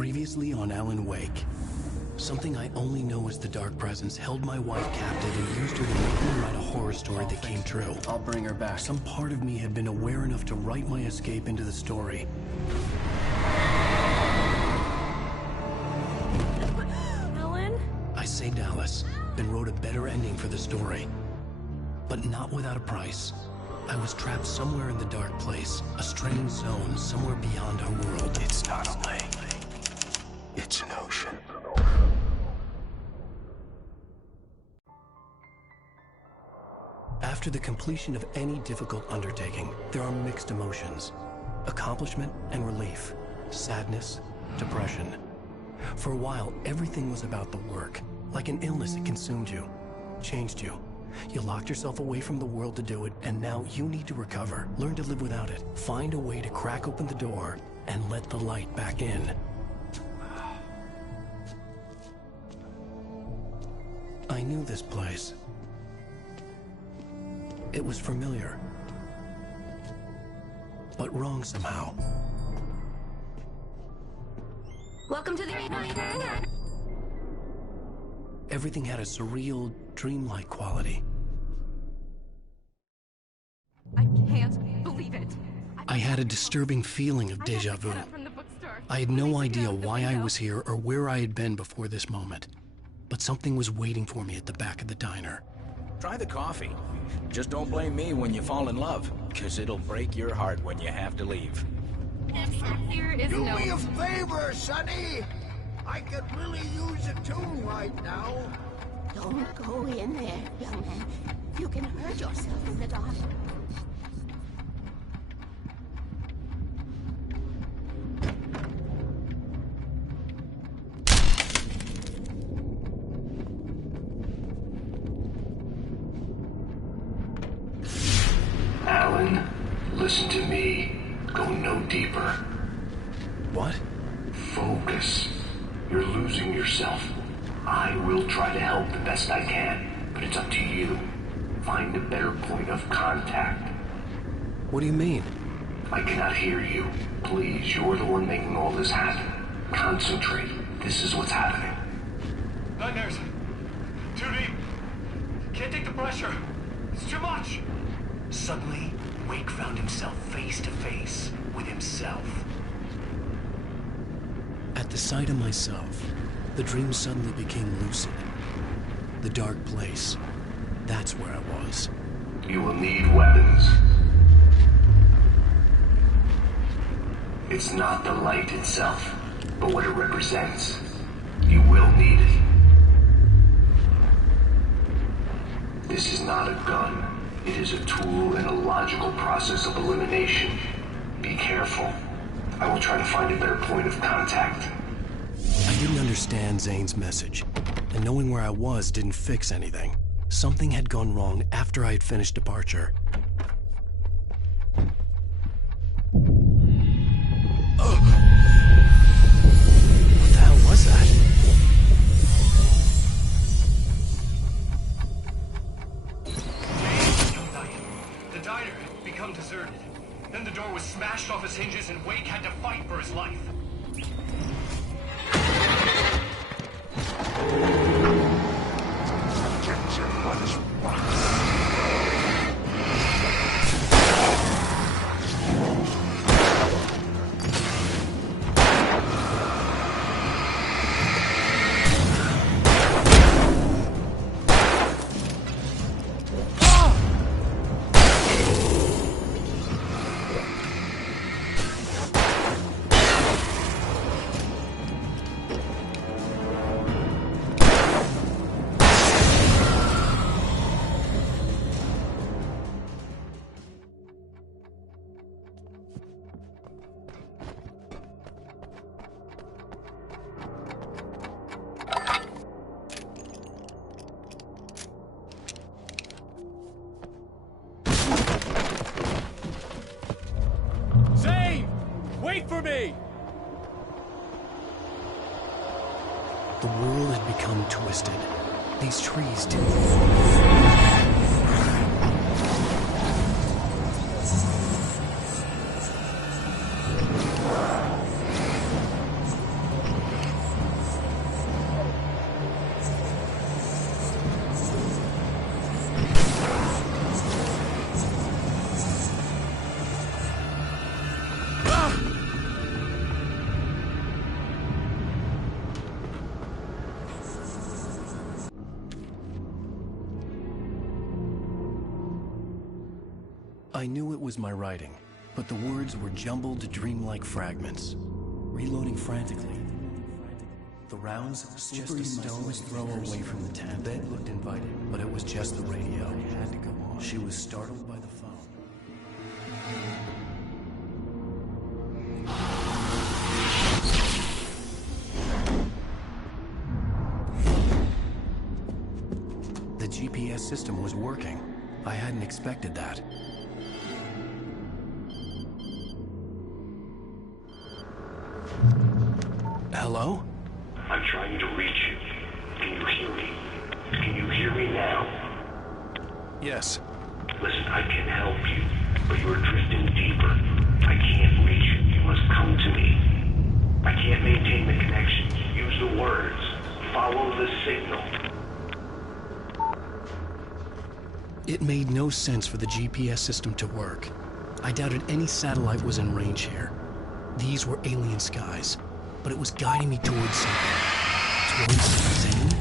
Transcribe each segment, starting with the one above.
Previously on Alan Wake. Something I only know as the Dark Presence held my wife captive and used her to make me write a horror story that came true. I'll bring her back. Some part of me had been aware enough to write my escape into the story. Alan? I saved Alice, and wrote a better ending for the story. But not without a price. I was trapped somewhere in the dark place, a strange zone somewhere beyond our world. It's not a lake. It's an ocean. After the completion of any difficult undertaking, there are mixed emotions. Accomplishment and relief. Sadness, depression. For a while, everything was about the work. Like an illness, it consumed you, changed you. You locked yourself away from the world to do it, and now you need to recover. Learn to live without it. Find a way to crack open the door and let the light back in. I knew this place. It was familiar, but wrong somehow. Welcome to the... Everything had a surreal, dreamlike quality. I can't believe it. I had a disturbing feeling of deja vu. I had no idea why I was here or where I had been before this moment. But something was waiting for me at the back of the diner. Try the coffee. Just don't blame me when you fall in love, because it'll break your heart when you have to leave. Here is Do no... me a favor, Sonny! I could really use a tune right now. Don't go in there, young man. You can hurt yourself in the dark. Alan, listen to me. Go no deeper. What? Focus. You're losing yourself. I will try to help the best I can, but it's up to you. Find a better point of contact. What do you mean? I cannot hear you. Please, you're the one making all this happen. Concentrate. This is what's happening. Nightmares. Too deep. Can't take the pressure. It's too much. Suddenly, Wake found himself face to face with himself. At the sight of myself, the dream suddenly became lucid. The dark place. That's where I was. You will need weapons. It's not the light itself, but what it represents. You will need it. This is not a gun. It is a tool in a logical process of elimination. Be careful. I will try to find a better point of contact. I didn't understand Zane's message, and knowing where I was didn't fix anything. Something had gone wrong after I had finished departure. What the hell was that? The diner had become deserted. Then the door was smashed off its hinges and Wake had to fight for his life. Wait for me! The world had become twisted. These trees didn't... I knew it was my writing, but the words were jumbled, dreamlike fragments. Reloading frantically. The rounds, slippery stones throw away from the tent. The bed looked inviting, but it was just the radio. It had to go on. She was startled by the phone. The GPS system was working. I hadn't expected that. Hello? I'm trying to reach you. Can you hear me? Can you hear me now? Yes. Listen, I can help you, but you're drifting deeper. I can't reach you. You must come to me. I can't maintain the connection. Use the words. Follow the signal. It made no sense for the GPS system to work. I doubted any satellite was in range here. These were alien skies, but it was guiding me towards something. Towards Zane?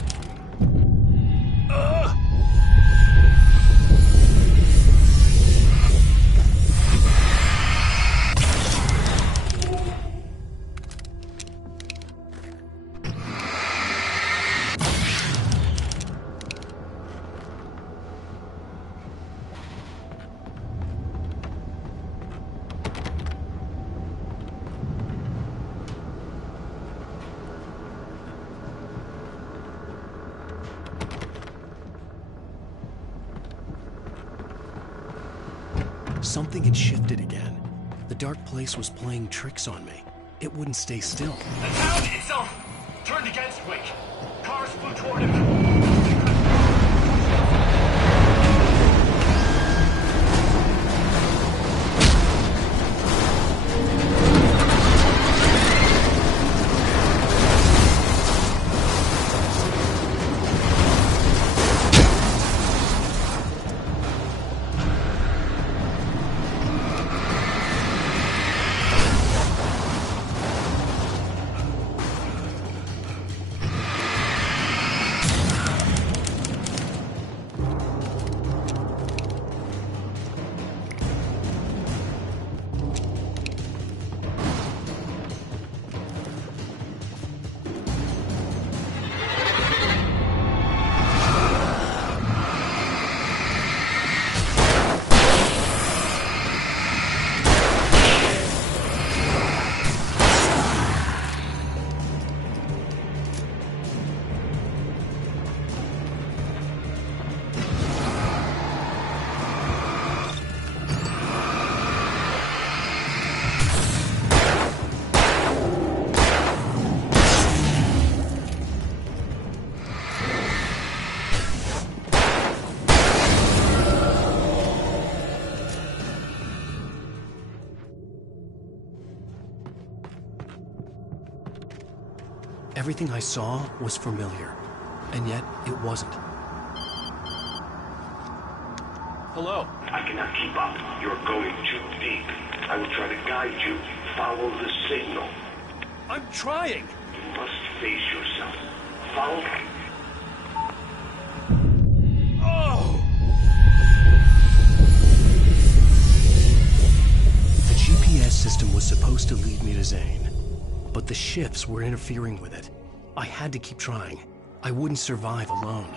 Something had shifted again. The dark place was playing tricks on me. It wouldn't stay still. The town itself turned against Wake. Cars flew toward him. Everything I saw was familiar, and yet it wasn't. Hello? I cannot keep up. You're going too deep. I will try to guide you. Follow the signal. I'm trying! You must face yourself. Follow me. Oh! The GPS system was supposed to lead me to Zane, but the shifts were interfering with it. I had to keep trying. I wouldn't survive alone.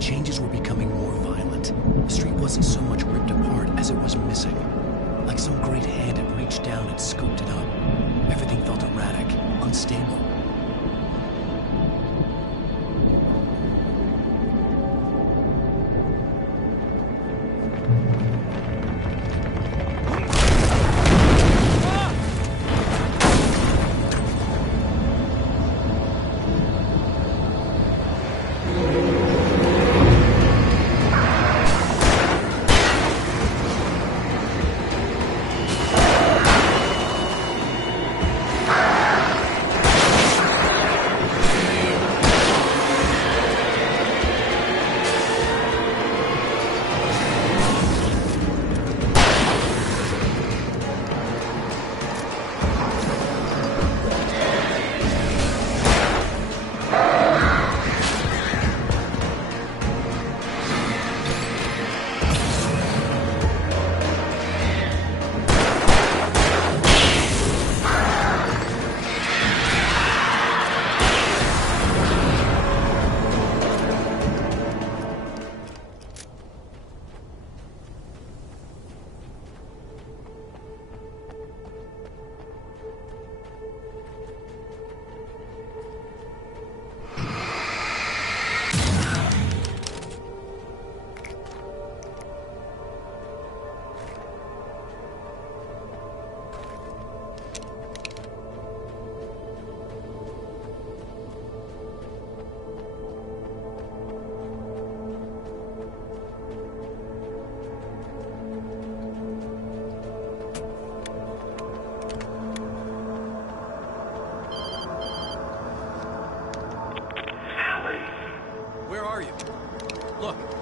Changes were becoming The street wasn't so much ripped apart as it was missing. Like some great hand had reached down and scooped it up. Everything felt erratic, unstable.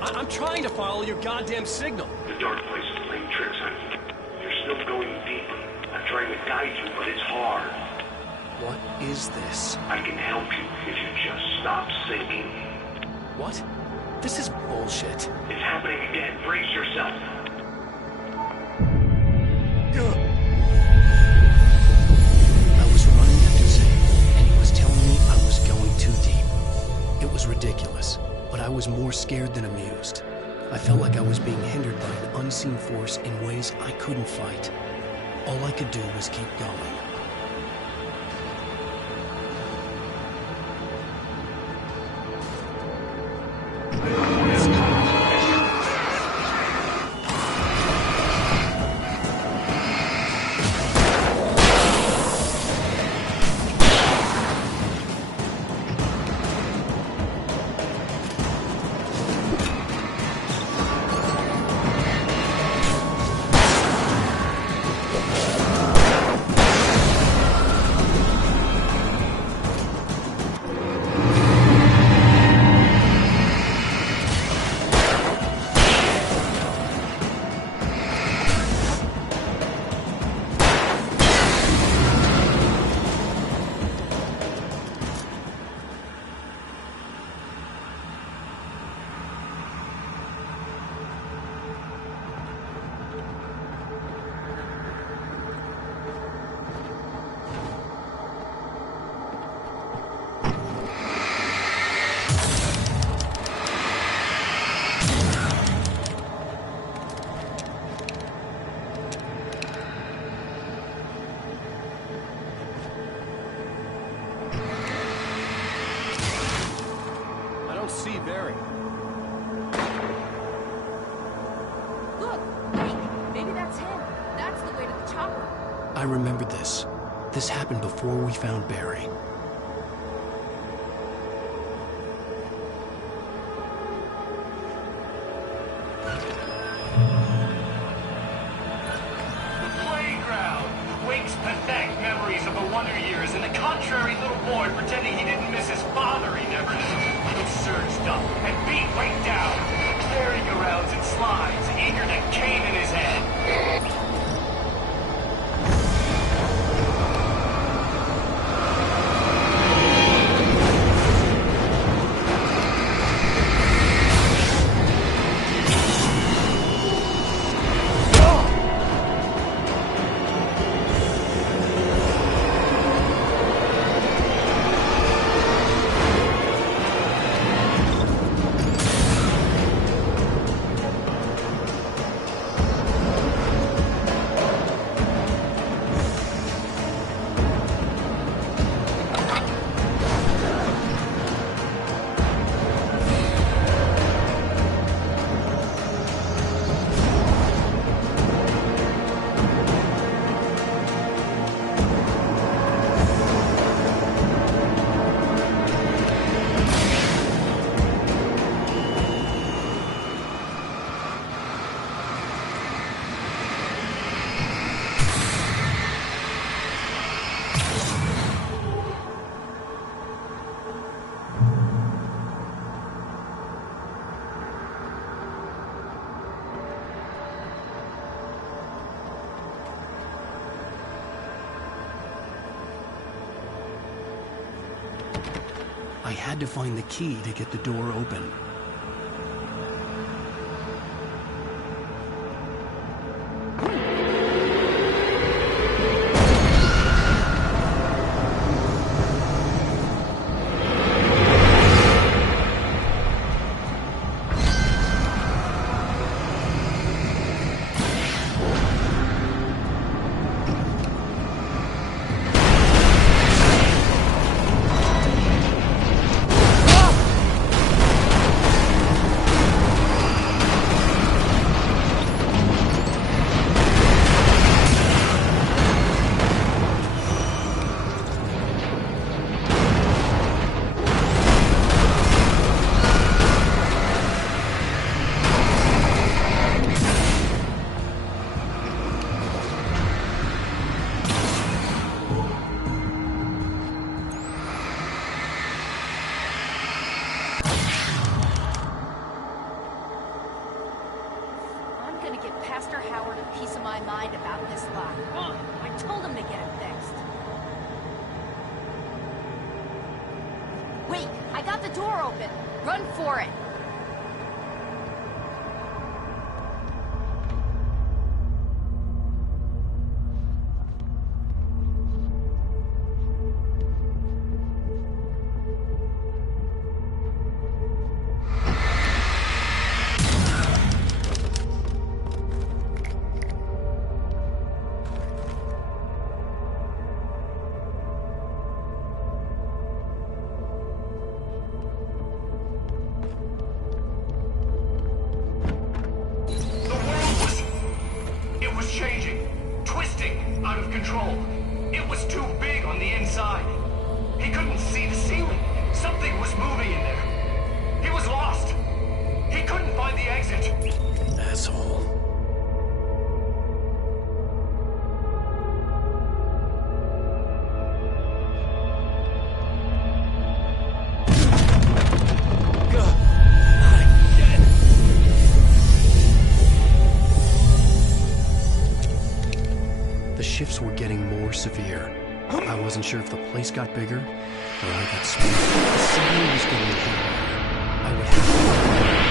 I'm trying to follow your goddamn signal. The dark place is playing tricks on you. You're still going deeper. I'm trying to guide you, but it's hard. What is this? I can help you if you just stop sinking. What? This is bullshit. It's happening again. Brace yourself. I was running after Zane, and he was telling me I was going too deep. It was ridiculous, but I was more scared than amused. I felt like I was being hindered by an unseen force in ways I couldn't fight. All I could do was keep going. See Barry. Look, wait, maybe that's him. That's the way to the chopper. I remember this. This happened before we found Barry. The playground. Wake's pathetic memories of the Wonder Years and the contrary little boy pretending he didn't miss his father he never knew. Surged up and beat Wake down, merry-go-rounds and slides, eager to cane in his head. I had to find the key to get the door open. Pastor Howard a piece of my mind about this lock. I told him to get it fixed. Wait, I got the door open. Run for it. Shifts were getting more severe. I wasn't sure if the place got bigger or I got smaller. The signal was getting hairier. I would have to on my own.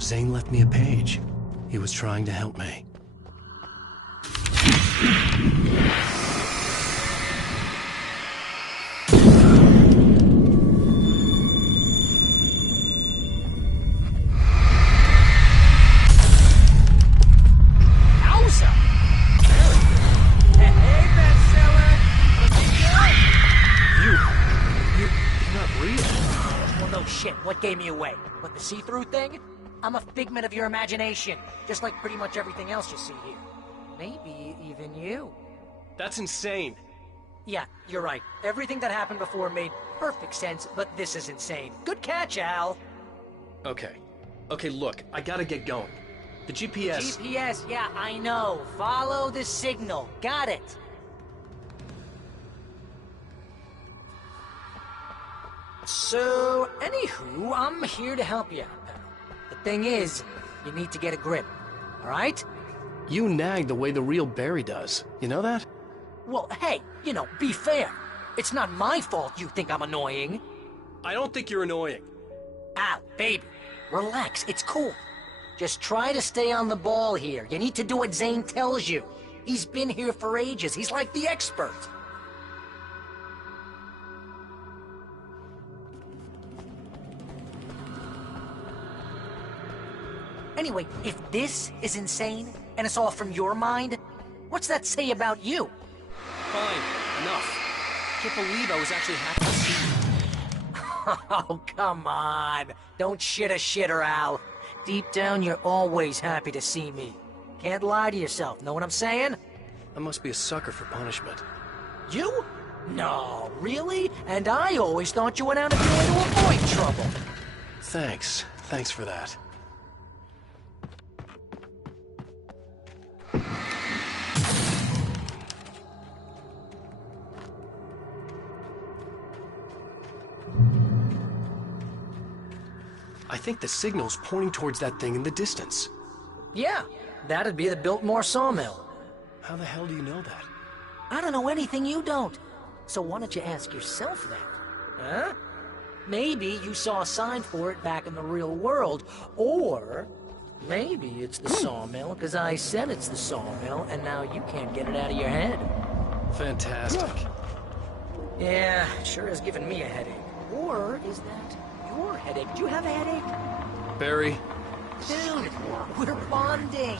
Zane left me a page. He was trying to help me. What gave me away? What, the see-through thing? I'm a figment of your imagination, just like pretty much everything else you see here. Maybe even you. That's insane. Yeah, you're right. Everything that happened before made perfect sense, but this is insane. Good catch, Al. Okay. Okay, look, I gotta get going. The GPS... GPS, yeah, I know. Follow the signal. Got it. So, anywho, I'm here to help you out, pal. The thing is, you need to get a grip, alright? You nag the way the real Barry does. You know that? Well, hey, you know, be fair. It's not my fault you think I'm annoying. I don't think you're annoying. Al, baby, relax, it's cool. Just try to stay on the ball here. You need to do what Zane tells you. He's been here for ages. He's like the expert. Anyway, if this is insane, and it's all from your mind, what's that say about you? Fine, enough. Can't believe I was actually happy to see you. Oh, come on. Don't shit a shitter, Al. Deep down, you're always happy to see me. Can't lie to yourself, know what I'm saying? I must be a sucker for punishment. You? No, really? And I always thought you went out of your way to avoid trouble. Thanks. Thanks for that. I think the signal's pointing towards that thing in the distance. Yeah, that'd be the Biltmore sawmill. How the hell do you know that? I don't know anything you don't. So why don't you ask yourself that? Huh? Maybe you saw a sign for it back in the real world, or maybe it's the sawmill because I said it's the sawmill and now you can't get it out of your head. Fantastic. Yeah, sure has given me a headache. Or is that your headache? Do you have a headache? Barry. Dude, we're bonding.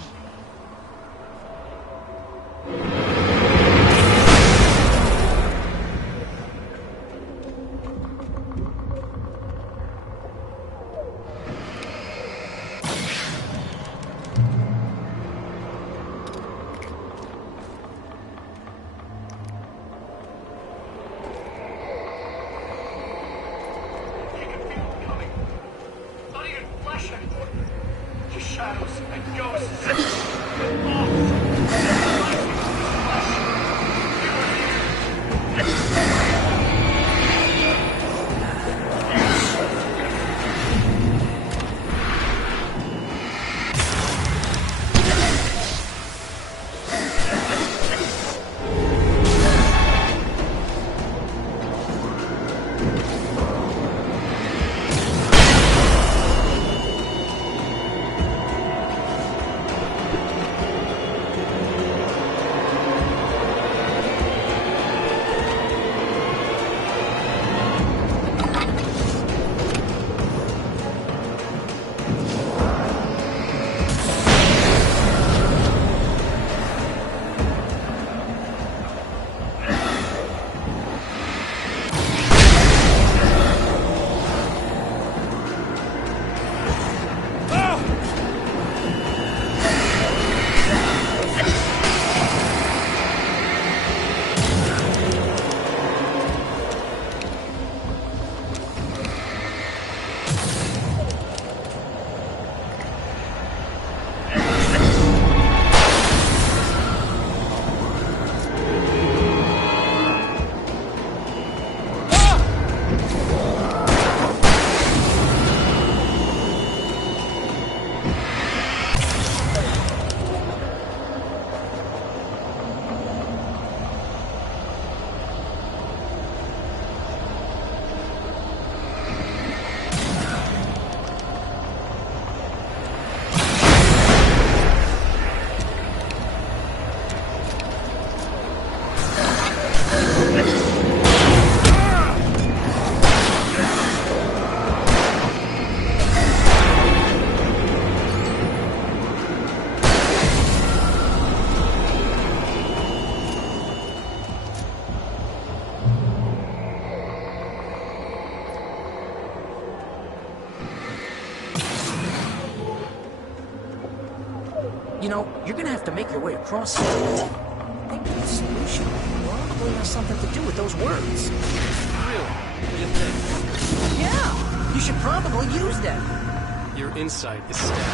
You know, you're gonna have to make your way across here. Maybe the solution probably has something to do with those words. Really? You think? Yeah, you should probably use them. Your insight is staggering.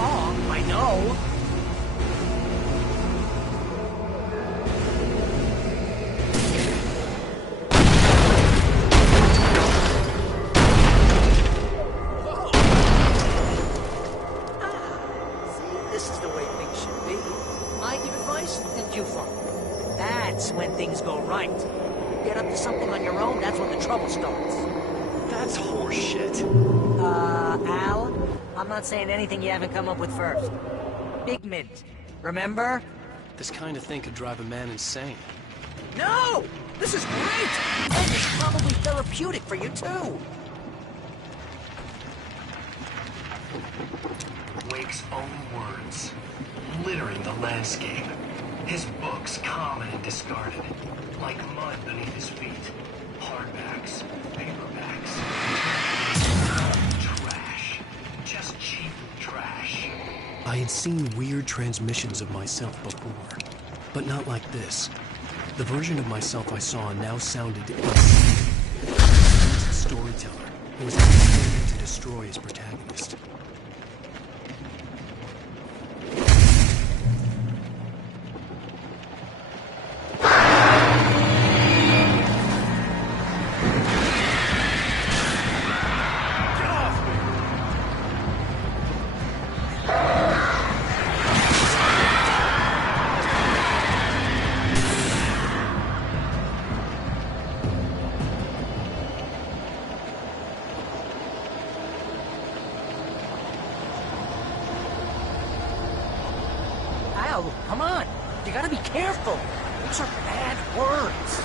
Oh, I know. This is the way things should be. I give advice, and you follow. That's when things go right. Get up to something on your own, that's when the trouble starts. That's horseshit. Al, I'm not saying anything you haven't come up with first. Figment, remember? This kind of thing could drive a man insane. No! This is great! And it's probably therapeutic for you, too. Wake's own words, littering the landscape. His books common and discarded, like mud beneath his feet. Hardbacks, paperbacks, trash. Just cheap trash. I had seen weird transmissions of myself before, but not like this. The version of myself I saw now sounded insane. He was a storyteller who was intending to destroy his protagonist. Al, come on. You gotta be careful. Those are bad words.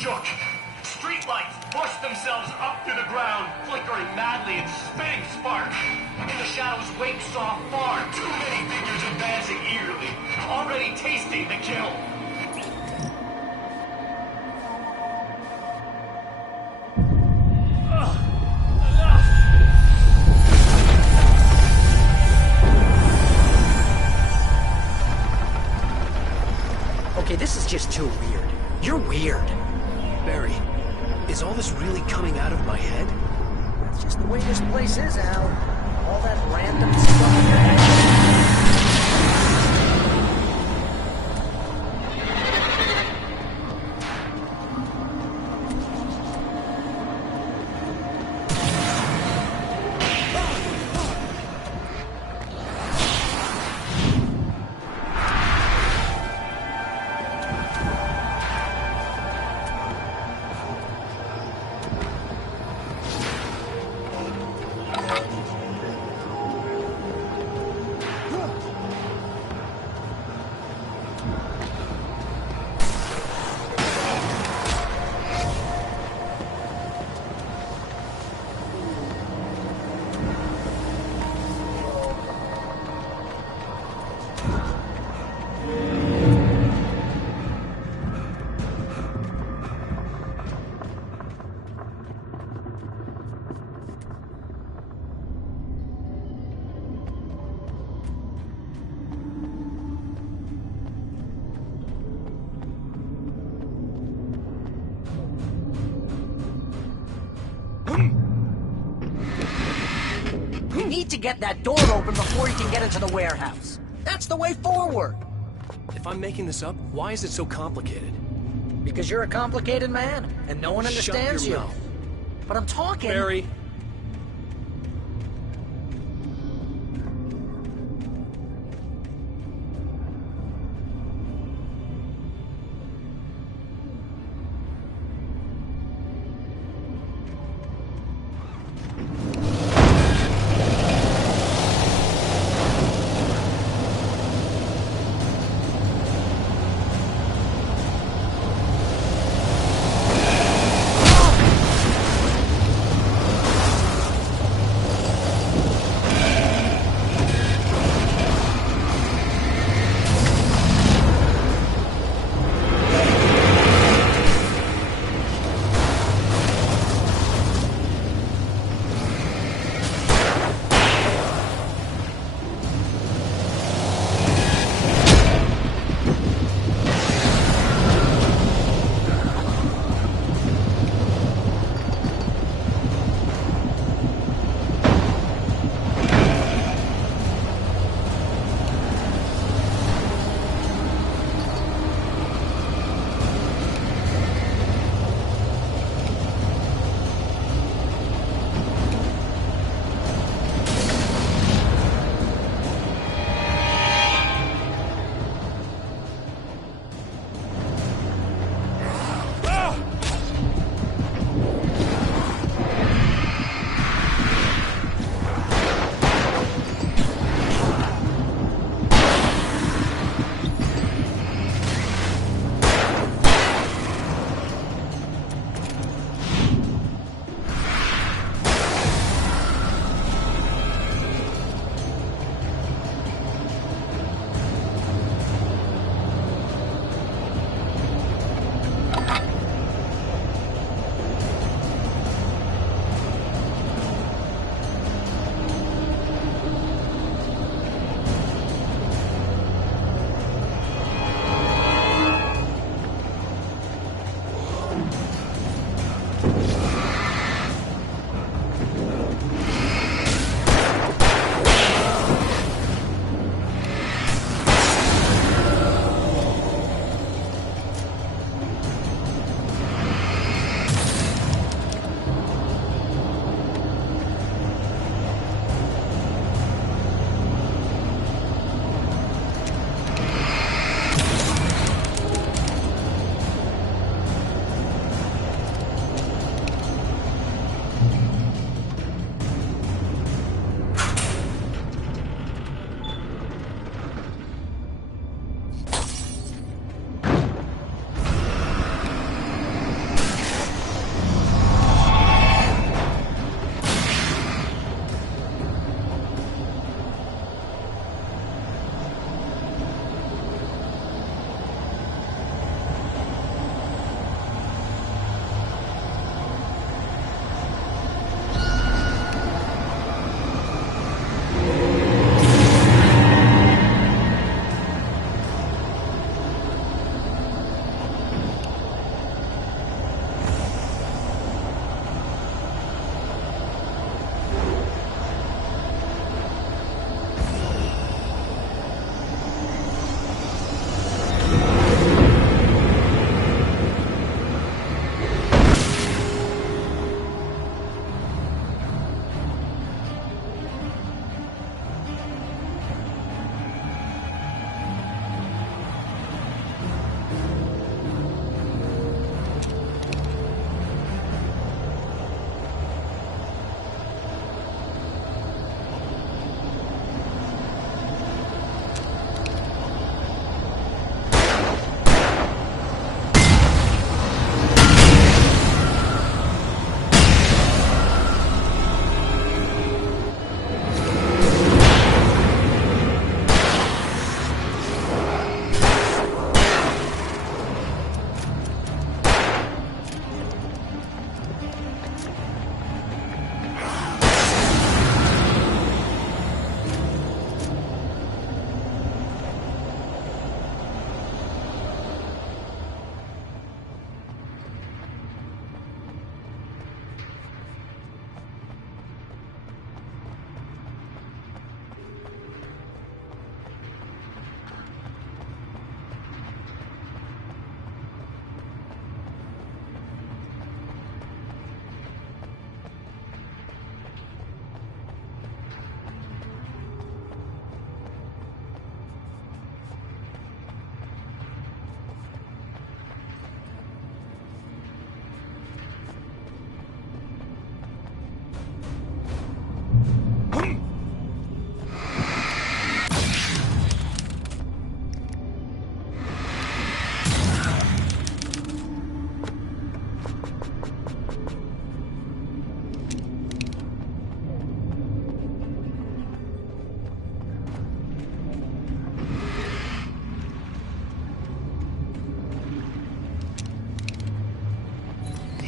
Shook. Streetlights pushed themselves up to the ground, flickering madly and spitting spark. In the shadows, Wake saw far too many figures advancing eagerly, already tasting the kill. Okay, this is just too weird. You're weird. Barry, is all this really coming out of my head? That's just the way this place is, Al. All that random stuff in your head. to get that door open before he can get into the warehouse. That's the way forward. If I'm making this up, why is it so complicated? Because you're a complicated man, and no one understands Shut your you. mouth. But I'm talking... Barry.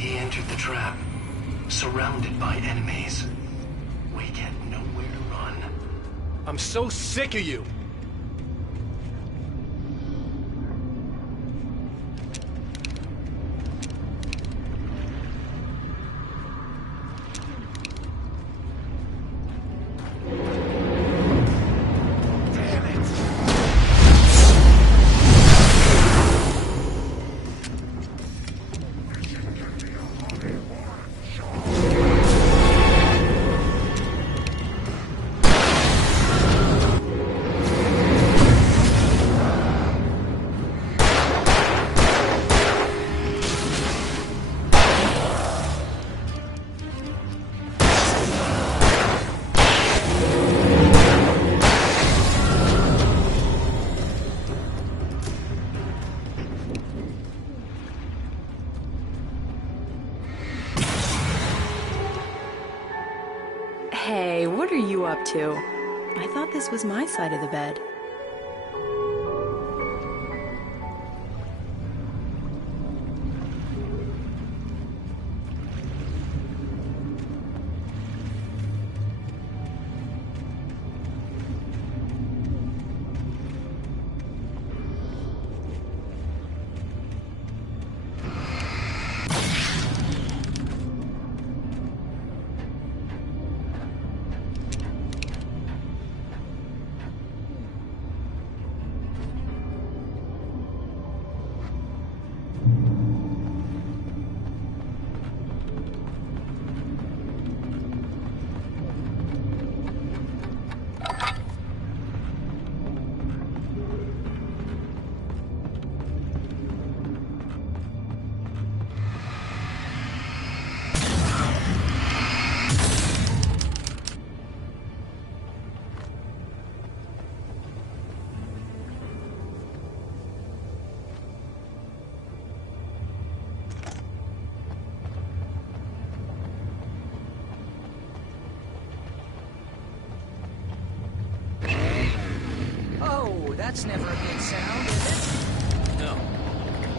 He entered the trap, surrounded by enemies. Wake had nowhere to run. I'm so sick of you! Hey, what are you up to? I thought this was my side of the bed. Oh, that's never a good sound, is it? No.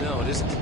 No, it isn't.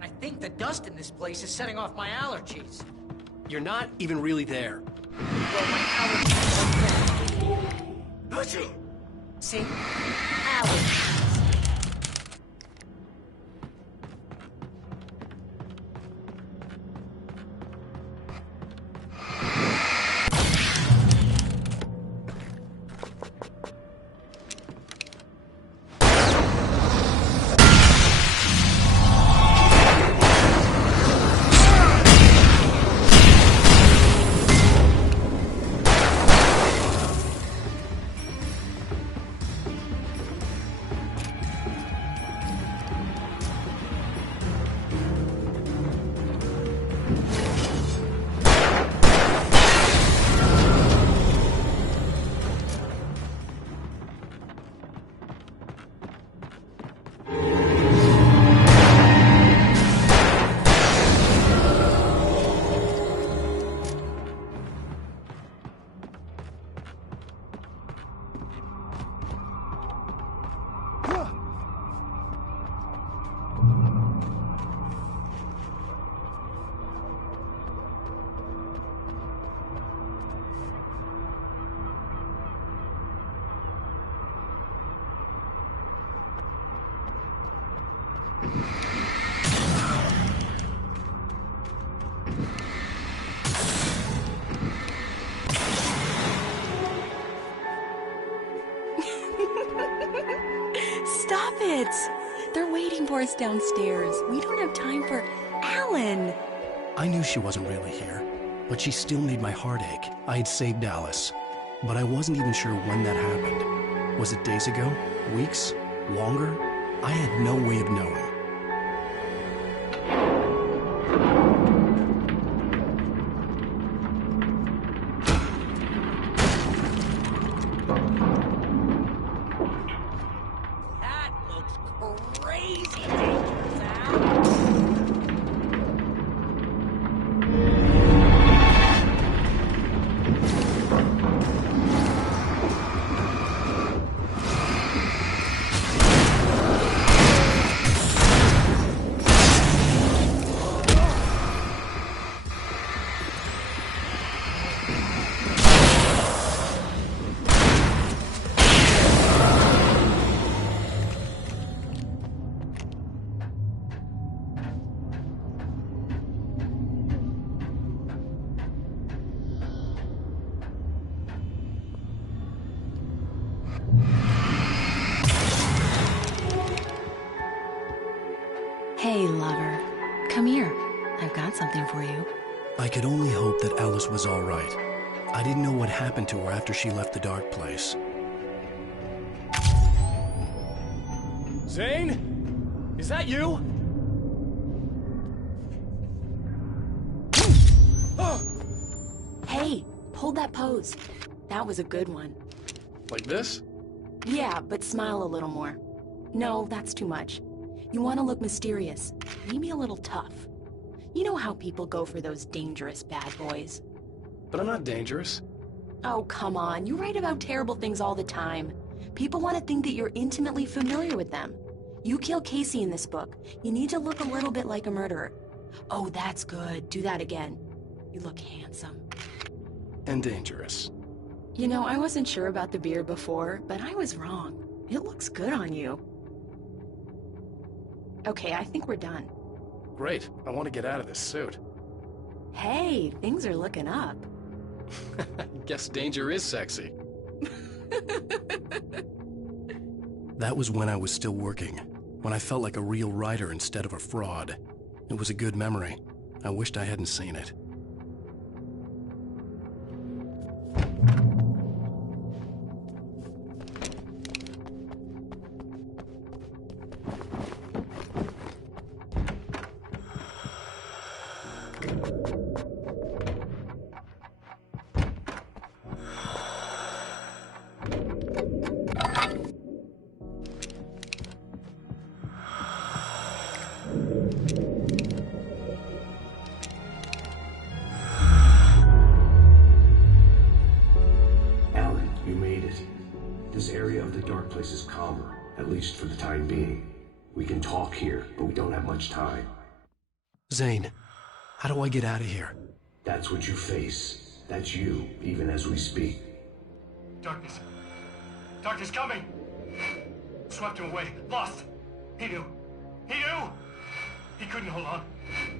I think the dust in this place is setting off my allergies. You're not even really there. Well, my allergies are bad. See? Allergies. secrets. They're waiting for us downstairs. We don't have time for Alan. I knew she wasn't really here, but she still made my heart ache. I had saved Alice, but I wasn't even sure when that happened. Was it days ago? Weeks? Longer? I had no way of knowing. That looks crazy dangerous, Al. Hey, lover. Come here. I've got something for you. I could only hope that Alice was all right. I didn't know what happened to her after she left the dark place. Zane? Is that you? Hey, hold that pose. That was a good one. Like this? Yeah, but smile a little more. No, that's too much. You want to look mysterious, maybe a little tough. You know how people go for those dangerous bad boys. But I'm not dangerous. Oh, come on. You write about terrible things all the time. People want to think that you're intimately familiar with them. You kill Casey in this book. You need to look a little bit like a murderer. Oh, that's good. Do that again. You look handsome. And dangerous. You know, I wasn't sure about the beard before, but I was wrong. It looks good on you. Okay, I think we're done. Great. I want to get out of this suit. Hey, things are looking up. Guess danger is sexy. That was when I was still working, when I felt like a real writer instead of a fraud. It was a good memory. I wished I hadn't seen it. This area of the dark place is calmer, at least for the time being. We can talk here, but we don't have much time. Zane, how do I get out of here? That's what you face. That's you, even as we speak. Darkness. Darkness coming! Swept him away. Lost. He knew. He knew! He couldn't hold on.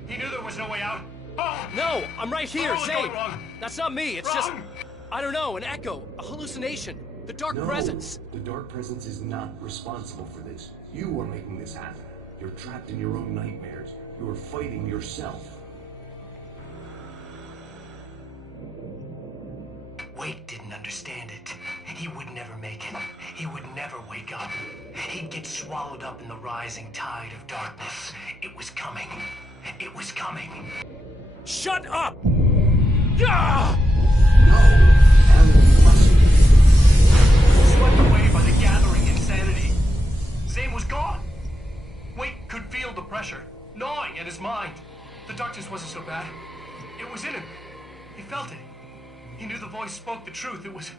He knew there was no way out. Oh! No! I'm right here, What was Zane! going wrong? That's not me, it's just... Wrong! I don't know, an echo, a hallucination. The dark No, presence. the dark presence is not responsible for this. You are making this happen. You're trapped in your own nightmares. You are fighting yourself. Wade didn't understand it. He would never make it. He would never wake up. He'd get swallowed up in the rising tide of darkness. It was coming. It was coming. Shut up! Ah! Swept away by the gathering insanity. Zane was gone. Wade could feel the pressure, gnawing at his mind. The darkness wasn't so bad. It was in him. He felt it. He knew the voice spoke the truth. It was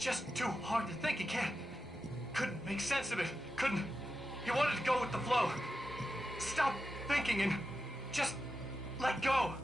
just too hard to think. He couldn't make sense of it. Couldn't. He wanted to go with the flow. Stop thinking and just let go.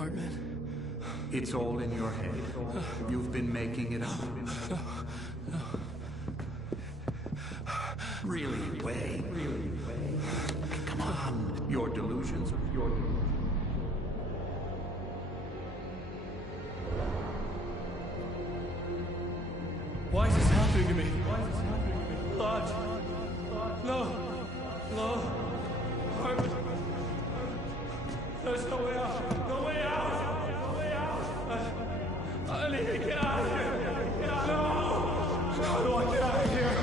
Hartman? It's all in your head. You've been making it up. Really, Wade? Come on. Your delusions. Why is this happening to me? Lodge. No. Hartman. There's no way out. No way out. I need to get out of here. No. How do I get out of here?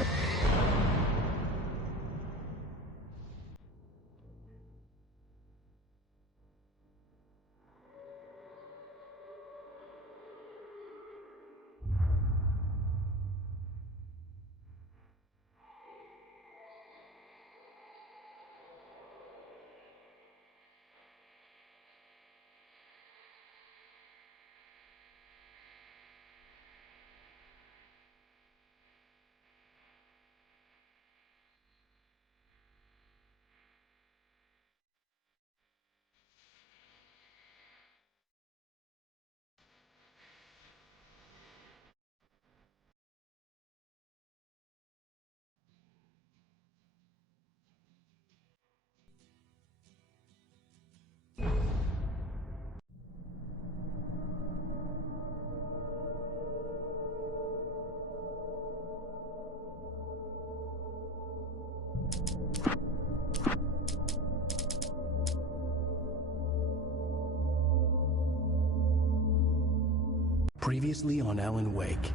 Previously on Alan Wake.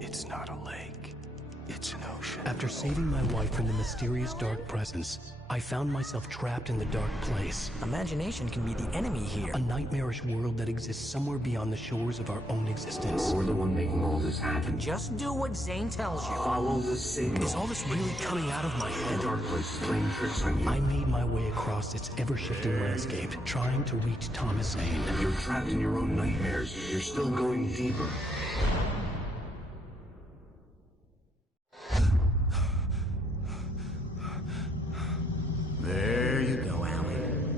It's not a lake. It's an ocean. After saving my wife from the mysterious dark presence, I found myself trapped in the dark place. Imagination can be the enemy here. A nightmarish world that exists somewhere beyond the shores of our own existence. We're the one making all this happen. Just do what Zane tells you. Follow the signal. Is all this really coming out of my head? The dark place is playing tricks on you. I made my way across its ever-shifting landscape, trying to reach Thomas Zane. You're trapped in your own nightmares. You're still going deeper. There you go, Alan.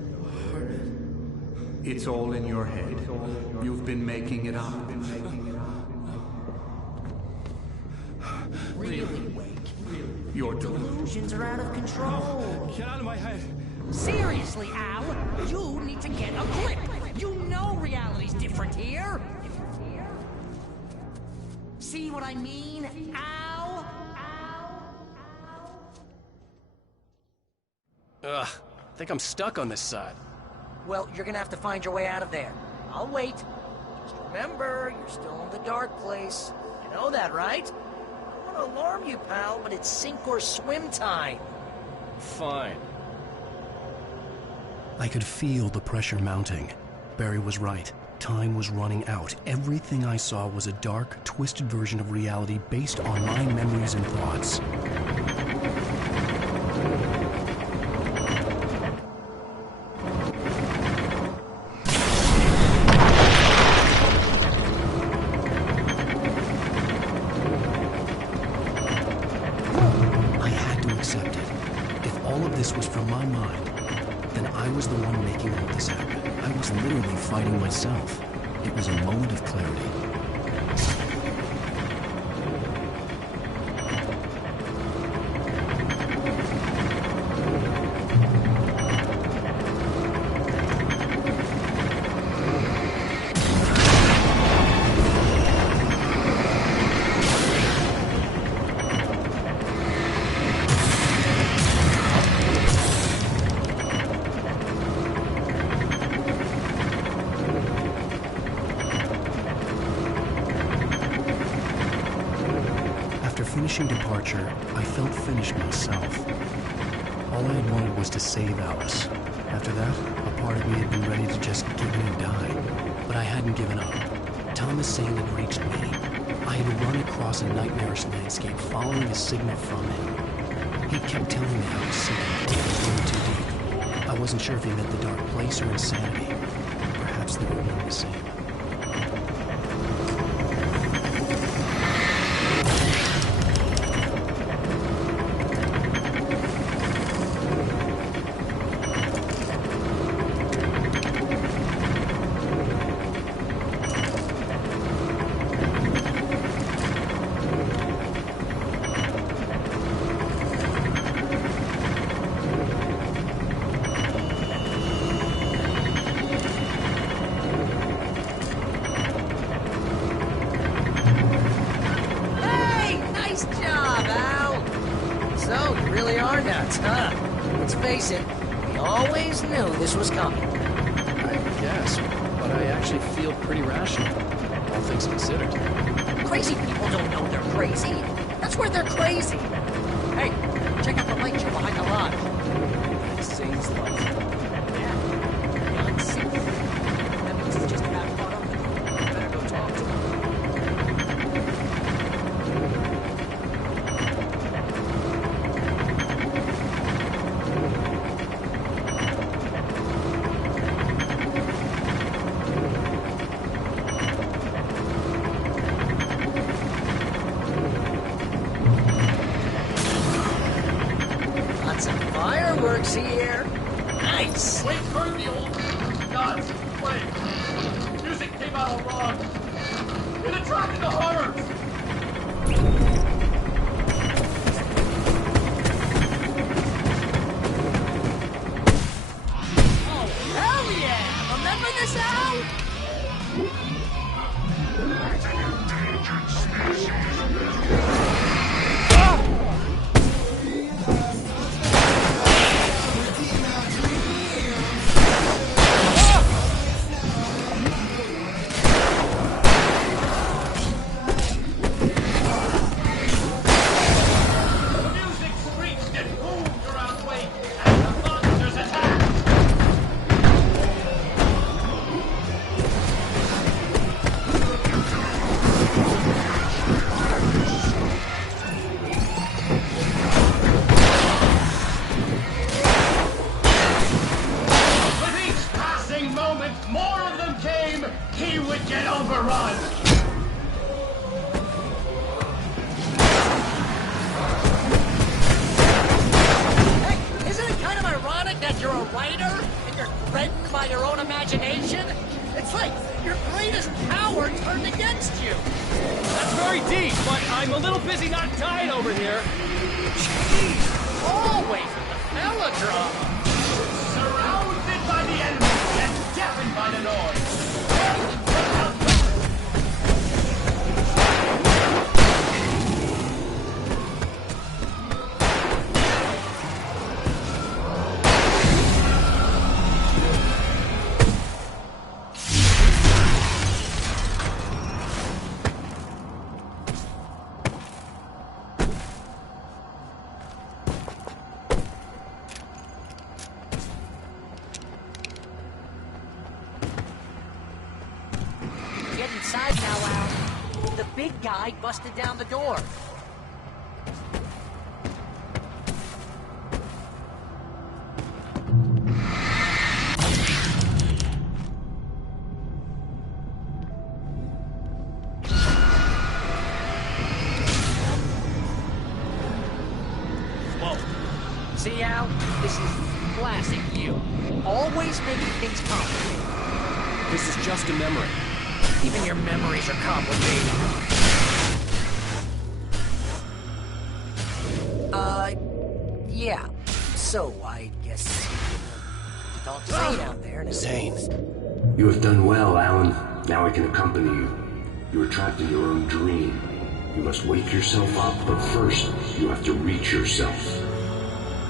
It's all in your head. You've been making it up. Really, Wake? Your delusions. Delusions are out of control. Get out of my head! Seriously, Al, you need to get a grip. You know reality's different here. See what I mean, Al? Ugh, I think I'm stuck on this side. Well, you're gonna have to find your way out of there. I'll wait. Just remember, you're still in the dark place. You know that, right? I don't want to alarm you, pal, but it's sink or swim time. Fine. I could feel the pressure mounting. Barry was right. Time was running out. Everything I saw was a dark, twisted version of reality based on my memories and thoughts. I had to accept it. If all of this was from my mind, then I was the one making all this happen. I was literally fighting myself. It was a moment of clarity. Finishing departure, I felt finished myself. All I had wanted was to save Alice. After that, a part of me had been ready to just give in and die. But I hadn't given up. Thomas Zane had reached me. I had run across a nightmarish landscape, following a signal from him. He kept telling me I was sinking, going too deep. I wasn't sure if he meant the dark place or insanity. Perhaps they were one and the same. knew this was coming. I guess, but I actually feel pretty rational, all things considered. Crazy people don't know they're crazy. That's where they're crazy. Hey, check out the light show behind the lodge. Sane's love. Yeah, unseen. That means he's just about caught up with you. Better go talk to him. Lots of fireworks here. Nice. Wait, heard the old gods. Wait. Music came out all wrong. It attracted the horrors. Oh, hell yeah! Remember this, Al? Music screeched and boomed around Wake as the monsters attacked. With each passing moment, more of them came. He would get overrun. Hey, isn't it kind of ironic that you're a writer and you're threatened by your own imagination? It's like your greatest power turned against you. That's very deep, but I'm a little busy not dying over here. Always with the melodrama. Surrounded by the enemy and deafened by the noise. Get inside now, Al. The big guy busted down the door. Whoa. See, Al? This is classic you. Always making things complicated. This is just a memory. Even your memories are complicated. Yeah. So, I guess... Talk to Zane out there and... Zane. You have done well, Alan. Now I can accompany you. You are trapped in your own dream. You must wake yourself up, but first, you have to reach yourself.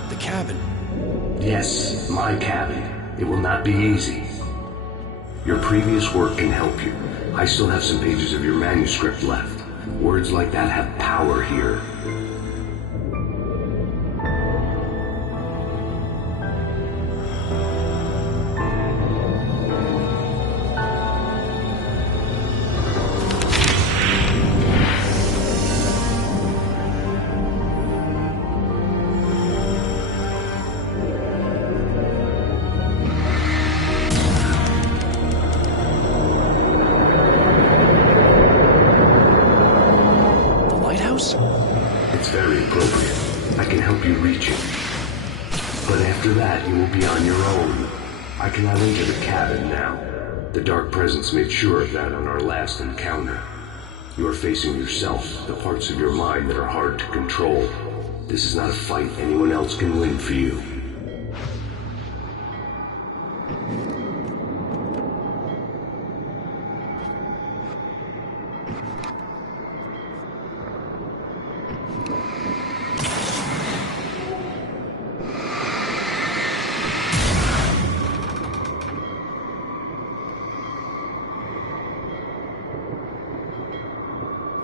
The cabin. Yes, my cabin. It will not be easy. Your previous work can help you. I still have some pages of your manuscript left. Words like that have power here. It's very appropriate. I can help you reach it. But after that, you will be on your own. I cannot enter the cabin now. The Dark Presence made sure of that on our last encounter. You are facing yourself, the parts of your mind that are hard to control. This is not a fight anyone else can win for you.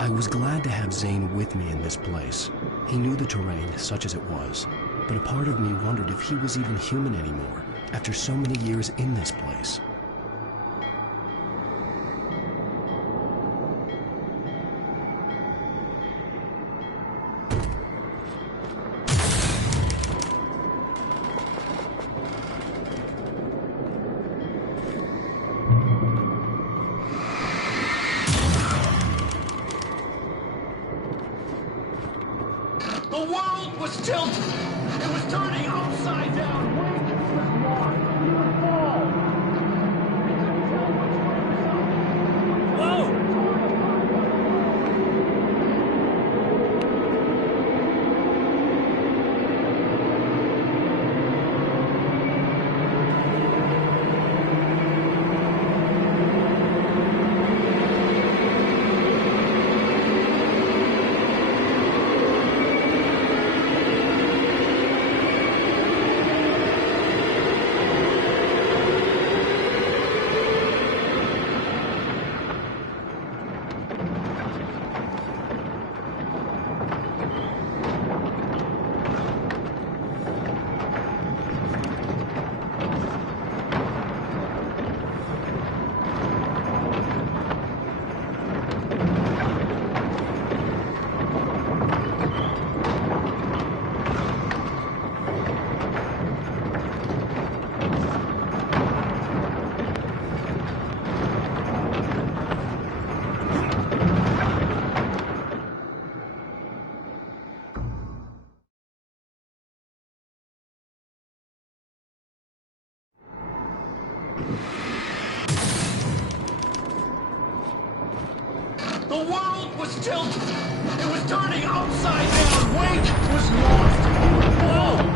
I was glad to have Zane with me in this place. He knew the terrain, such as it was, but a part of me wondered if he was even human anymore, after so many years in this place. The world was tilted. It was turning upside down. The world was tilted. It was turning upside down. Wake was lost. Whoa!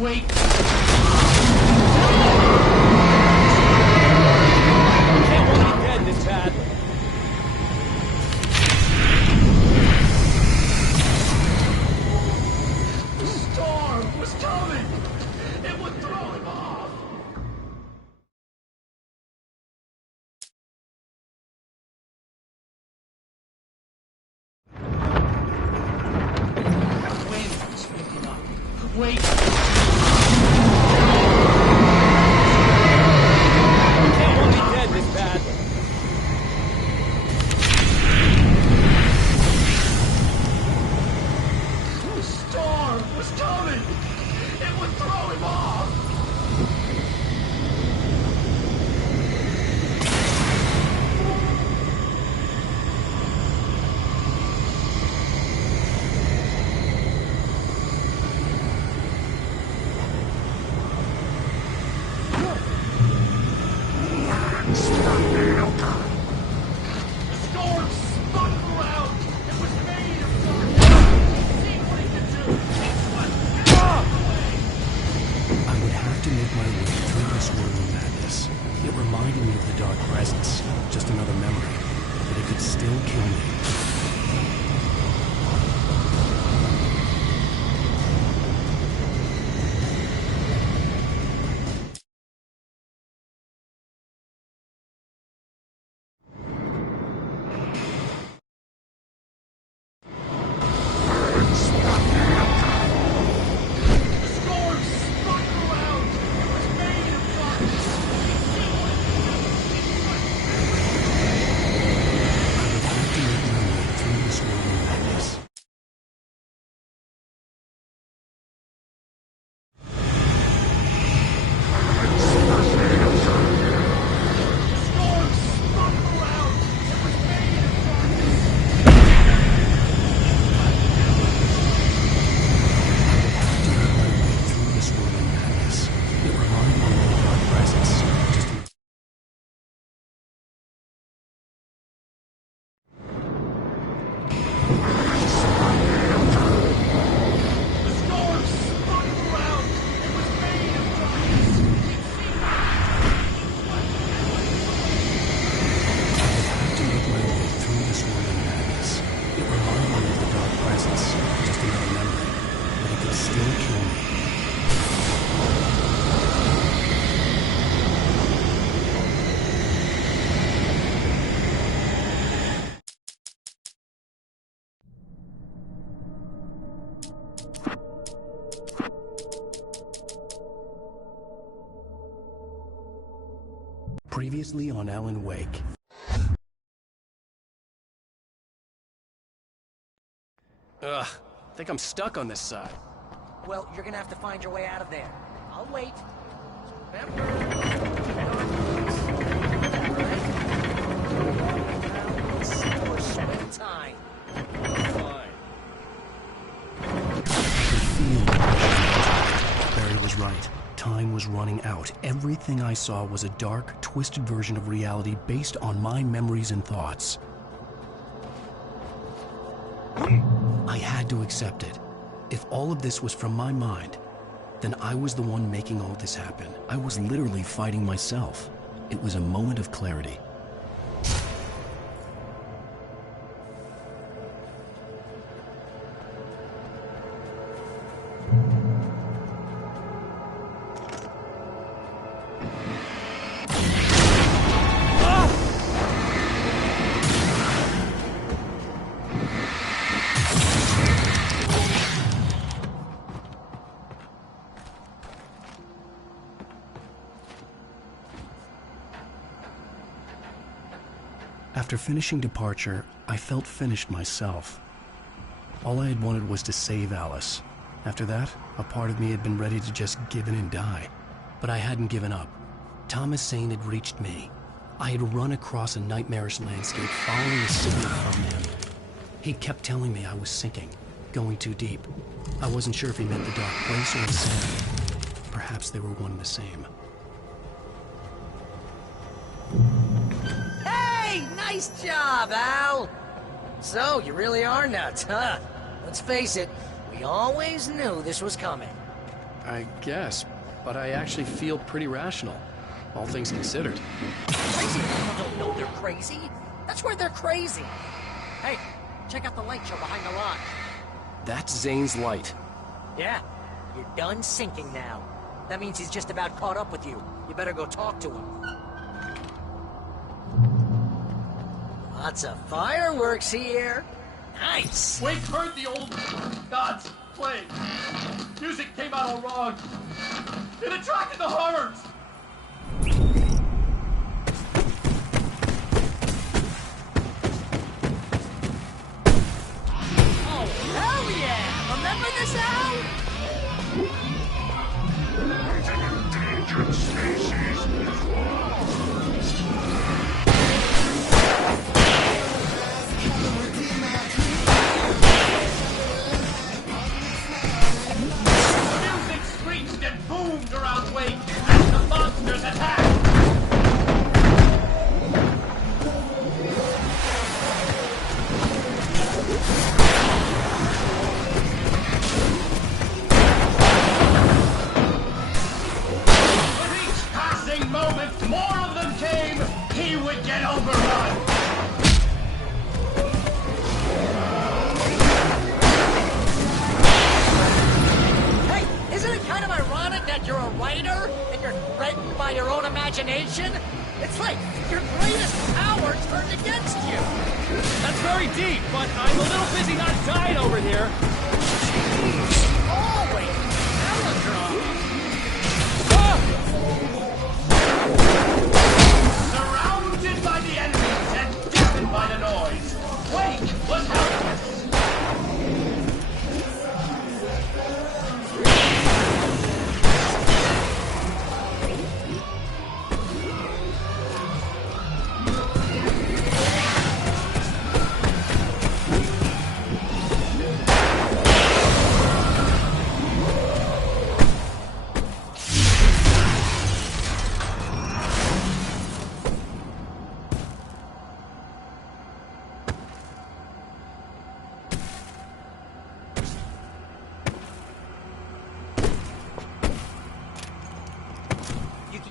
Wait! Can't hold me dead this bad. The storm was coming! It would throw him off! The wind was picking up. Wait! Just another memory, but it could still kill me. Previously on Alan Wake. Ugh, I think I'm stuck on this side. Well, you're gonna have to find your way out of there. I'll wait. Remember, or swing time. Fine. Barry was right. Time was running out. Everything I saw was a dark, twisted version of reality based on my memories and thoughts. I had to accept it. If all of this was from my mind, then I was the one making all this happen. I was literally fighting myself. It was a moment of clarity. After finishing Departure, I felt finished myself. All I had wanted was to save Alice. After that, a part of me had been ready to just give in and die. But I hadn't given up. Thomas Zane had reached me. I had run across a nightmarish landscape following a signal from him. He kept telling me I was sinking, going too deep. I wasn't sure if he meant the dark place or the sand. Perhaps they were one and the same. Nice job, Al! So, you really are nuts, huh? Let's face it, we always knew this was coming. I guess, but I actually feel pretty rational, all things considered. Crazy people don't know they're crazy. That's where they're crazy. Hey, check out the light show behind the lodge. That's Zane's light. Yeah, you're done sinking now. That means he's just about caught up with you. You better go talk to him. Lots of fireworks here. Nice. Wake heard the old gods play. Music came out all wrong. It attracted the horrors. Oh, hell yeah! Remember this, Al? Endangered species. Around Wake as the monsters attack! With each passing moment, more of them came, he would get overrun! Kind of ironic that you're a writer and you're threatened by your own imagination? It's like your greatest power turned against you. That's very deep, but I'm a little busy not dying over here. Jeez, always melodrama. Surrounded by the enemies and deafened by the noise, Wake was helpless.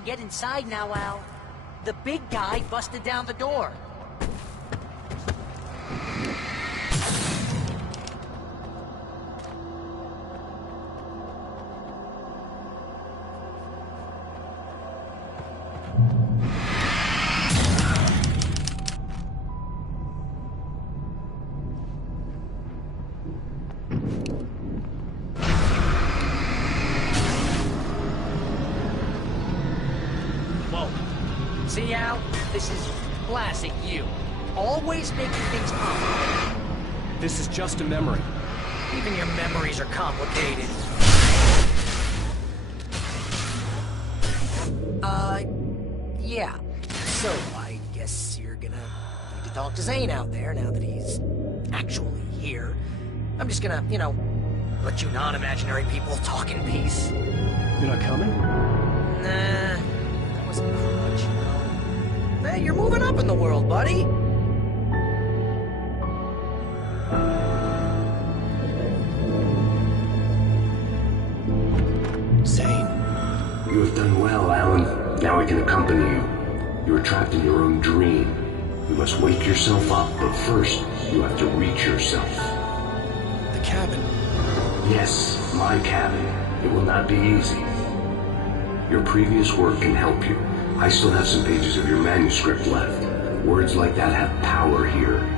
Get inside now, Al. The big guy busted down the door. See, Al? This is classic you. Always making things complicated. This is just a memory. Even your memories are complicated. Yeah. So, I guess you're gonna need to talk to Zane out there now that he's actually here. I'm just gonna, let you non-imaginary people talk in peace. You're not coming? Nah, that wasn't much, Hey, you're moving up in the world, buddy. Zane. You have done well, Alan. Now I can accompany you. You are trapped in your own dream. You must wake yourself up, but first, you have to reach yourself. The cabin. Yes, my cabin. It will not be easy. Your previous work can help you. I still have some pages of your manuscript left. Words like that have power here.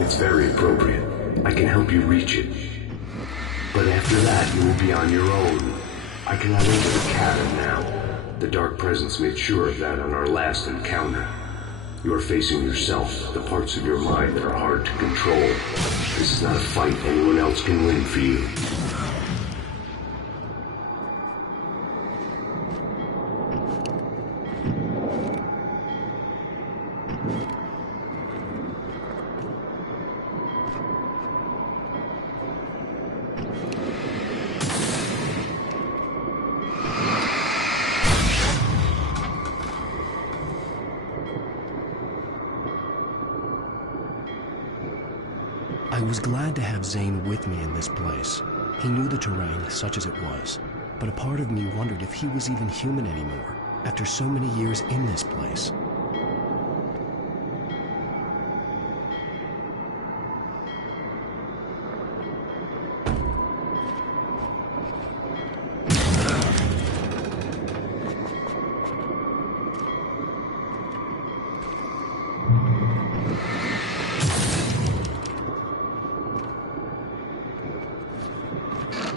It's very appropriate. I can help you reach it. But after that, you will be on your own. I cannot enter the cabin now. The Dark Presence made sure of that on our last encounter. You are facing yourself, the parts of your mind that are hard to control. This is not a fight anyone else can win for you. I was glad to have Zane with me in this place. He knew the terrain, such as it was, but a part of me wondered if he was even human anymore, after so many years in this place.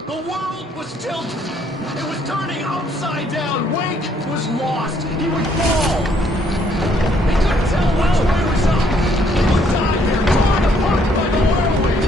The world was tilted. It was turning upside down. Wake was lost. He would fall. He couldn't tell which way was up. He would die here, torn apart by the whirlwind.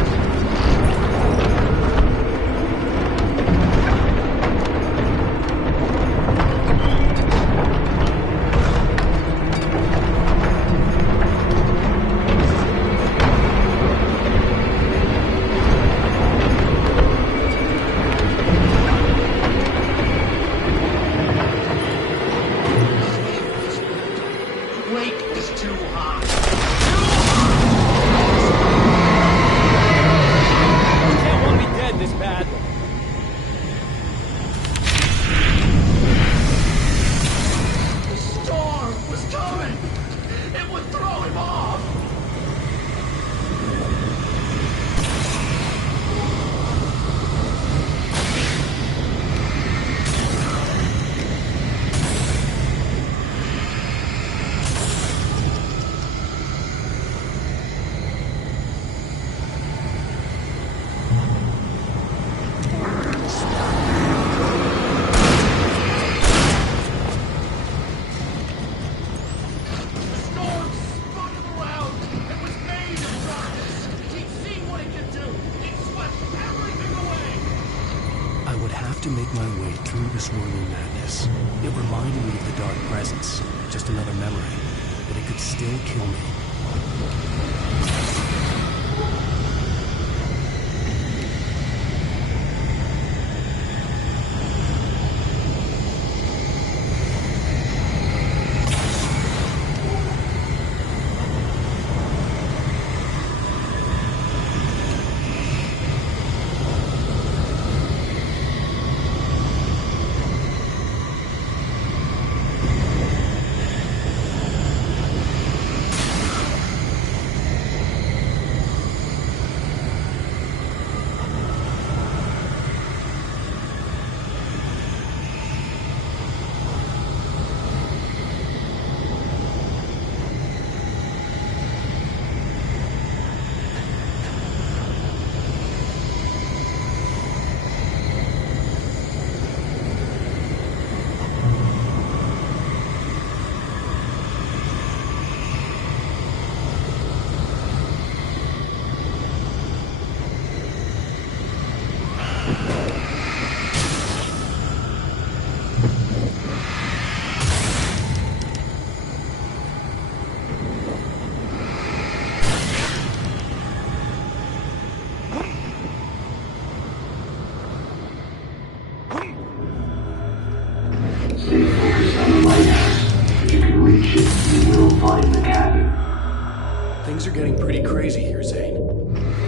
To make my way through the swirling madness. It reminded me of the Dark Presence, just another memory, but it could still kill me. Things are getting pretty crazy here, Zane.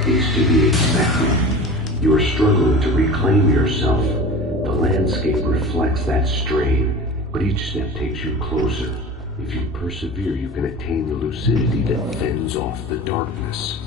It's to be expected. You are struggling to reclaim yourself. The landscape reflects that strain, but each step takes you closer. If you persevere, you can attain the lucidity that fends off the darkness.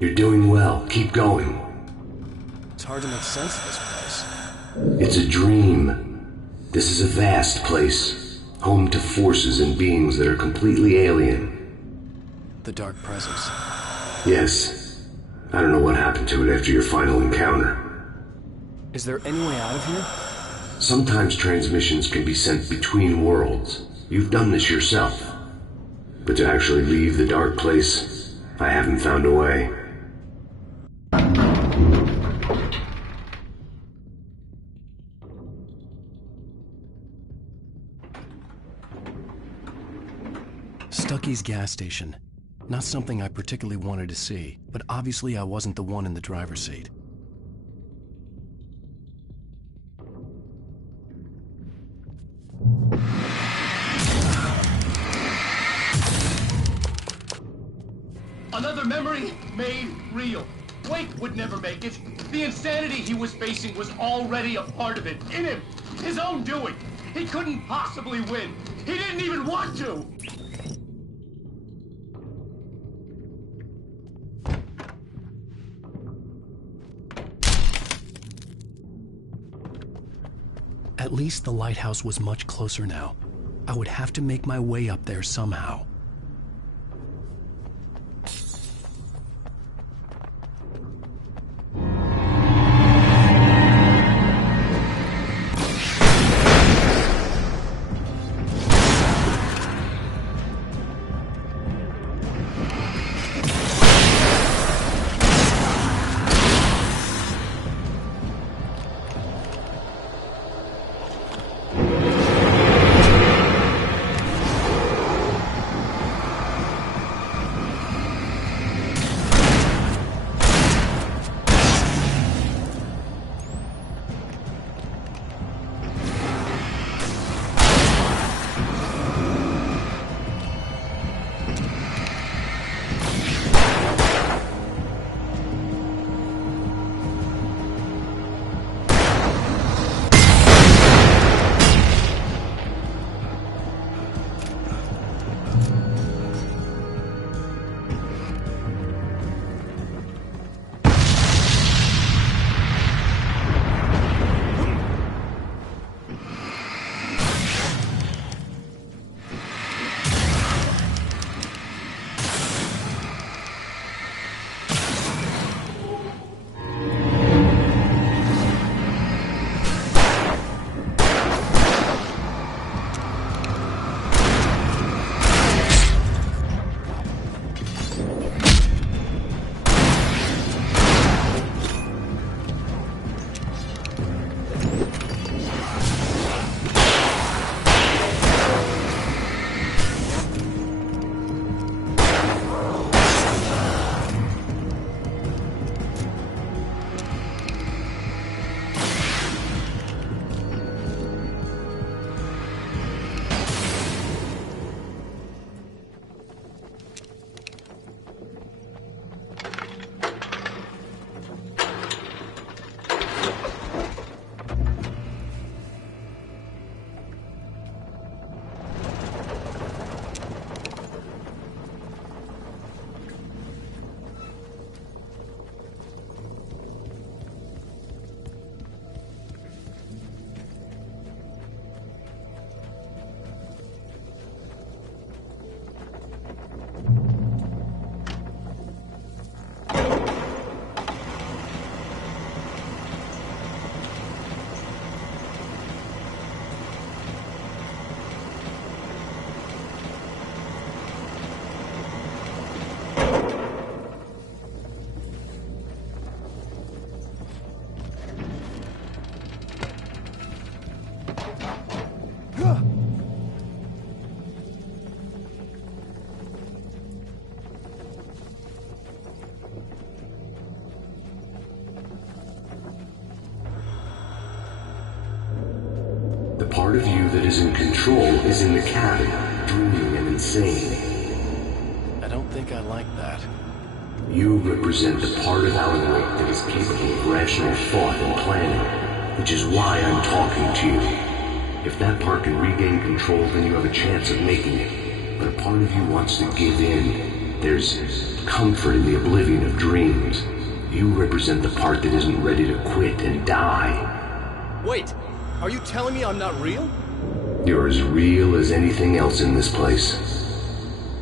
You're doing well. Keep going. It's hard to make sense of this place. It's a dream. This is a vast place, home to forces and beings that are completely alien. The Dark Presence. Yes. I don't know what happened to it after your final encounter. Is there any way out of here? Sometimes transmissions can be sent between worlds. You've done this yourself. But to actually leave the dark place, I haven't found a way. Stucky's gas station. Not something I particularly wanted to see, but obviously I wasn't the one in the driver's seat. Another memory made real. Wake would never make it. The insanity he was facing was already a part of it, in him. His own doing. He couldn't possibly win. He didn't even want to. At least the lighthouse was much closer now. I would have to make my way up there somehow. The part of you that is in control is in the cabin, dreaming and insane. I don't think I like that. You represent the part of our work that is capable of rational thought and planning, which is why I'm talking to you. If that part can regain control, then you have a chance of making it. But a part of you wants to give in. There's comfort in the oblivion of dreams. You represent the part that isn't ready to quit and die. Wait, are you telling me I'm not real? You're as real as anything else in this place.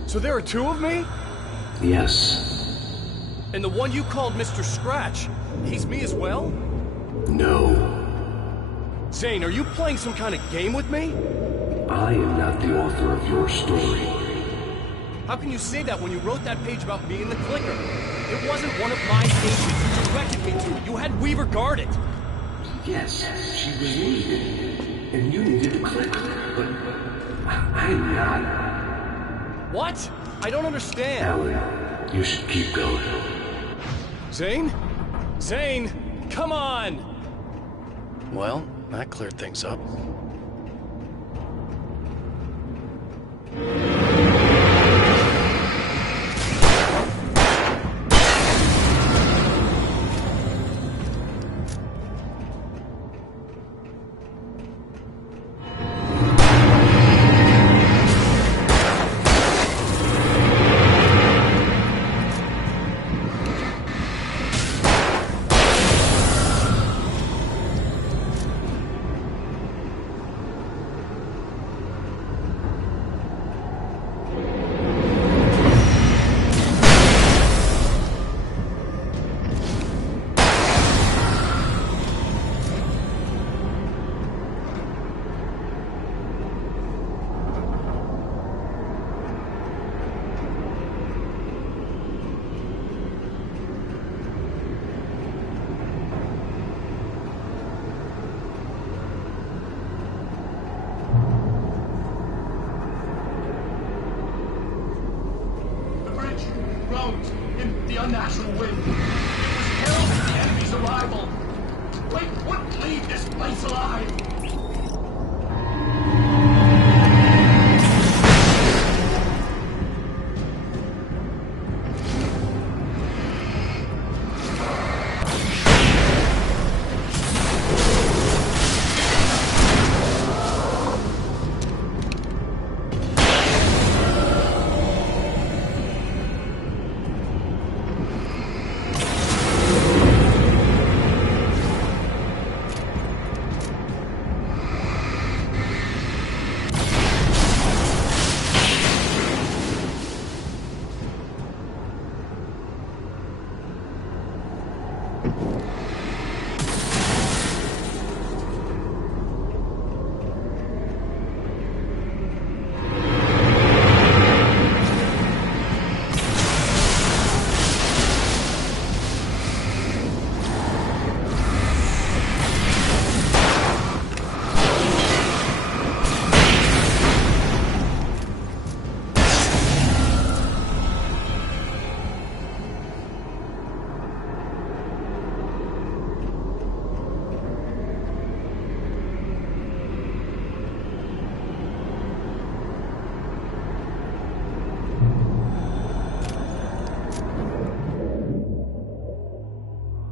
So there are two of me? Yes. And the one you called Mr. Scratch, he's me as well? No. Zane, are you playing some kind of game with me? I am not the author of your story. How can you say that when you wrote that page about me in the clicker? It wasn't one of my pages you directed me to. You had Weaver guard it. Yes, she was needed. And you needed the clicker. But I'm not. What? I don't understand. Alan, you should keep going. Zane? Zane, come on! Well, that cleared things up. In the unnatural wind. It was heralding the enemy's arrival. Wait, wouldn't leave this place alive.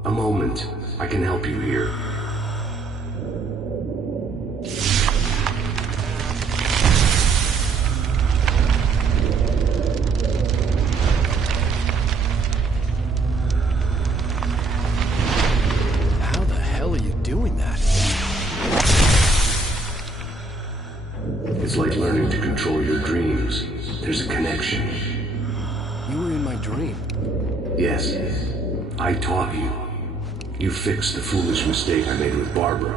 A moment. I can help you here. How the hell are you doing that? It's like learning to control your dreams. There's a connection. You were in my dream. Yes. I taught you. You fixed the foolish mistake I made with Barbara.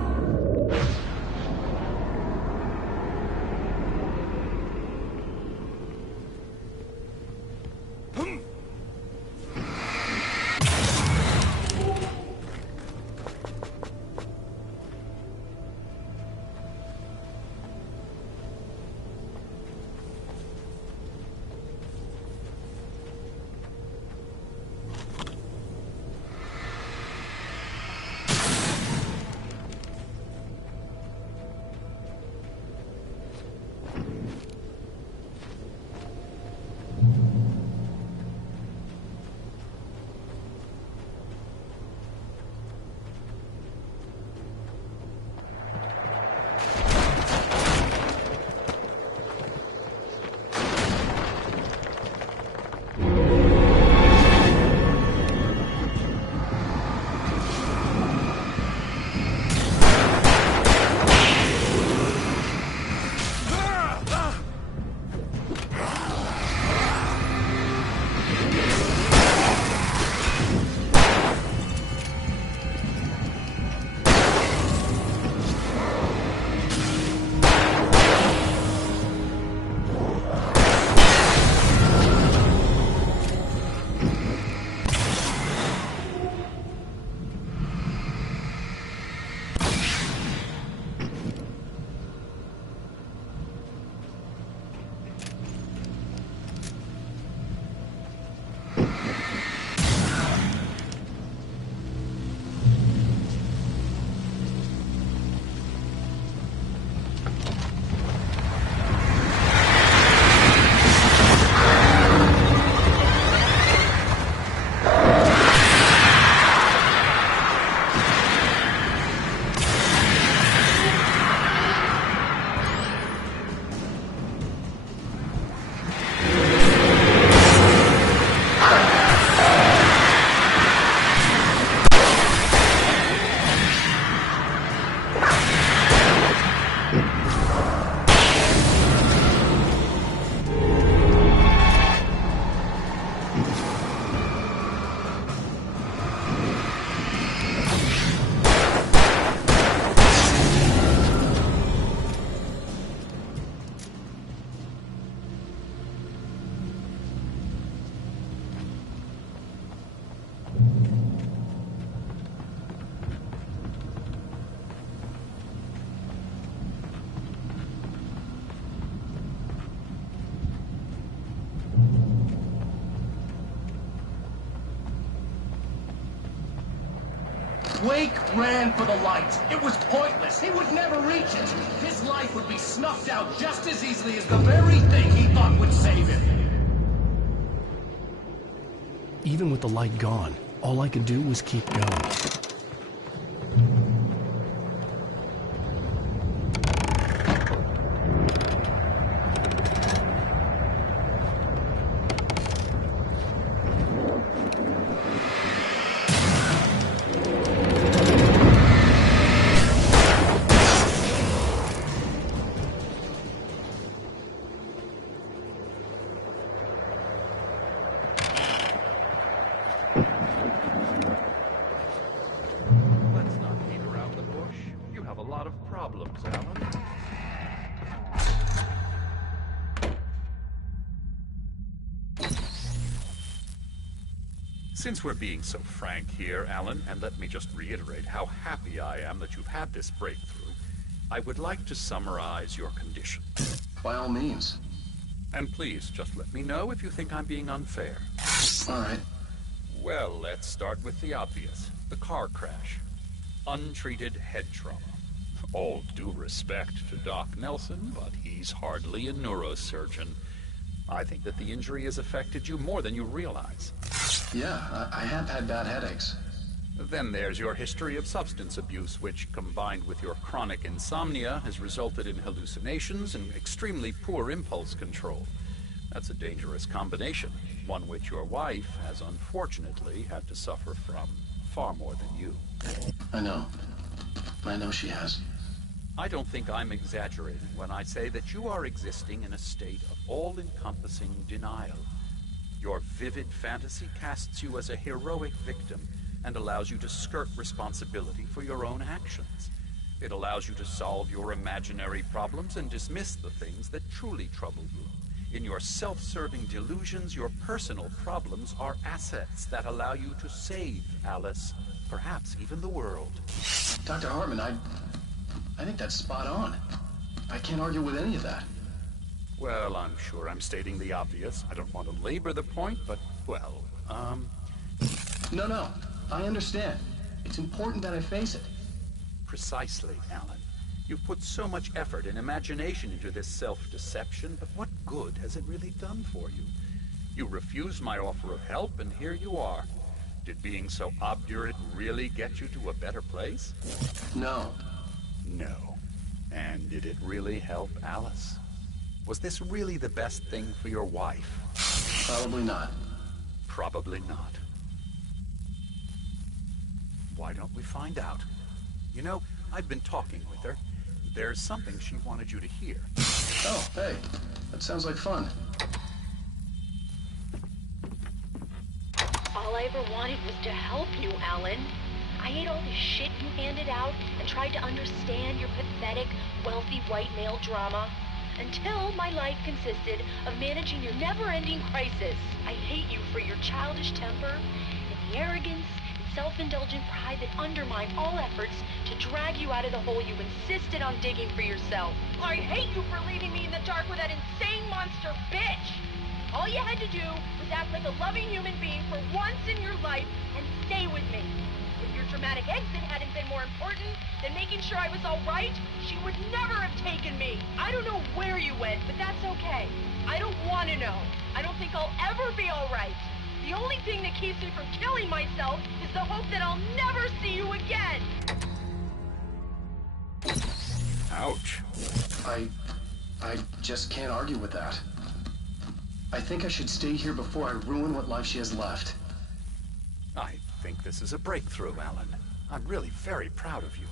Wake ran for the light. It was pointless. He would never reach it. His life would be snuffed out just as easily as the very thing he thought would save him. Even with the light gone, all I could do was keep going. Let's not beat around the bush. You have a lot of problems, Alan. Since we're being so frank here, Alan, and let me just reiterate how happy I am that you've had this breakthrough, I would like to summarize your condition. By all means. And please, just let me know if you think I'm being unfair. All right. Well, let's start with the obvious. The car crash. Untreated head trauma. All due respect to Doc Nelson, but he's hardly a neurosurgeon. I think that the injury has affected you more than you realize. Yeah, I have had bad headaches. Then there's your history of substance abuse, which, combined with your chronic insomnia, has resulted in hallucinations and extremely poor impulse control. That's a dangerous combination, one which your wife has unfortunately had to suffer from far more than you. I know. I know she has. I don't think I'm exaggerating when I say that you are existing in a state of all-encompassing denial. Your vivid fantasy casts you as a heroic victim and allows you to skirt responsibility for your own actions. It allows you to solve your imaginary problems and dismiss the things that truly trouble you. In your self-serving delusions, your personal problems are assets that allow you to save Alice, perhaps even the world. Dr. Hartman, I think that's spot on. I can't argue with any of that. Well, I'm sure I'm stating the obvious. I don't want to labor the point, but, well, No, I understand. It's important that I face it. Precisely, Alan. You've put so much effort and imagination into this self-deception, but what good has it really done for you? You refused my offer of help, and here you are. Did being so obdurate really get you to a better place? No. No. And did it really help Alice? Was this really the best thing for your wife? Probably not. Probably not. Why don't we find out? You know, I've been talking with her. There's something she wanted you to hear. Oh, hey. That sounds like fun. All I ever wanted was to help you, Alan. I ate all the shit you handed out and tried to understand your pathetic, wealthy white male drama. Until my life consisted of managing your never-ending crisis. I hate you for your childish temper and the arrogance and self-indulgent pride that undermine all efforts to drag you out of the hole you insisted on digging for yourself. I hate you for leaving me in the dark with that insane monster bitch! All you had to do was act like a loving human being for once in your life and stay with me. If your dramatic exit hadn't been more important than making sure I was all right, she would never have taken me. I don't know where you went, but that's okay. I don't want to know. I don't think I'll ever be all right. The only thing that keeps me from killing myself is the hope that I'll never see you again. Ouch. I just can't argue with that. I think I should stay here before I ruin what life she has left. I think this is a breakthrough, Alan. I'm really very proud of you.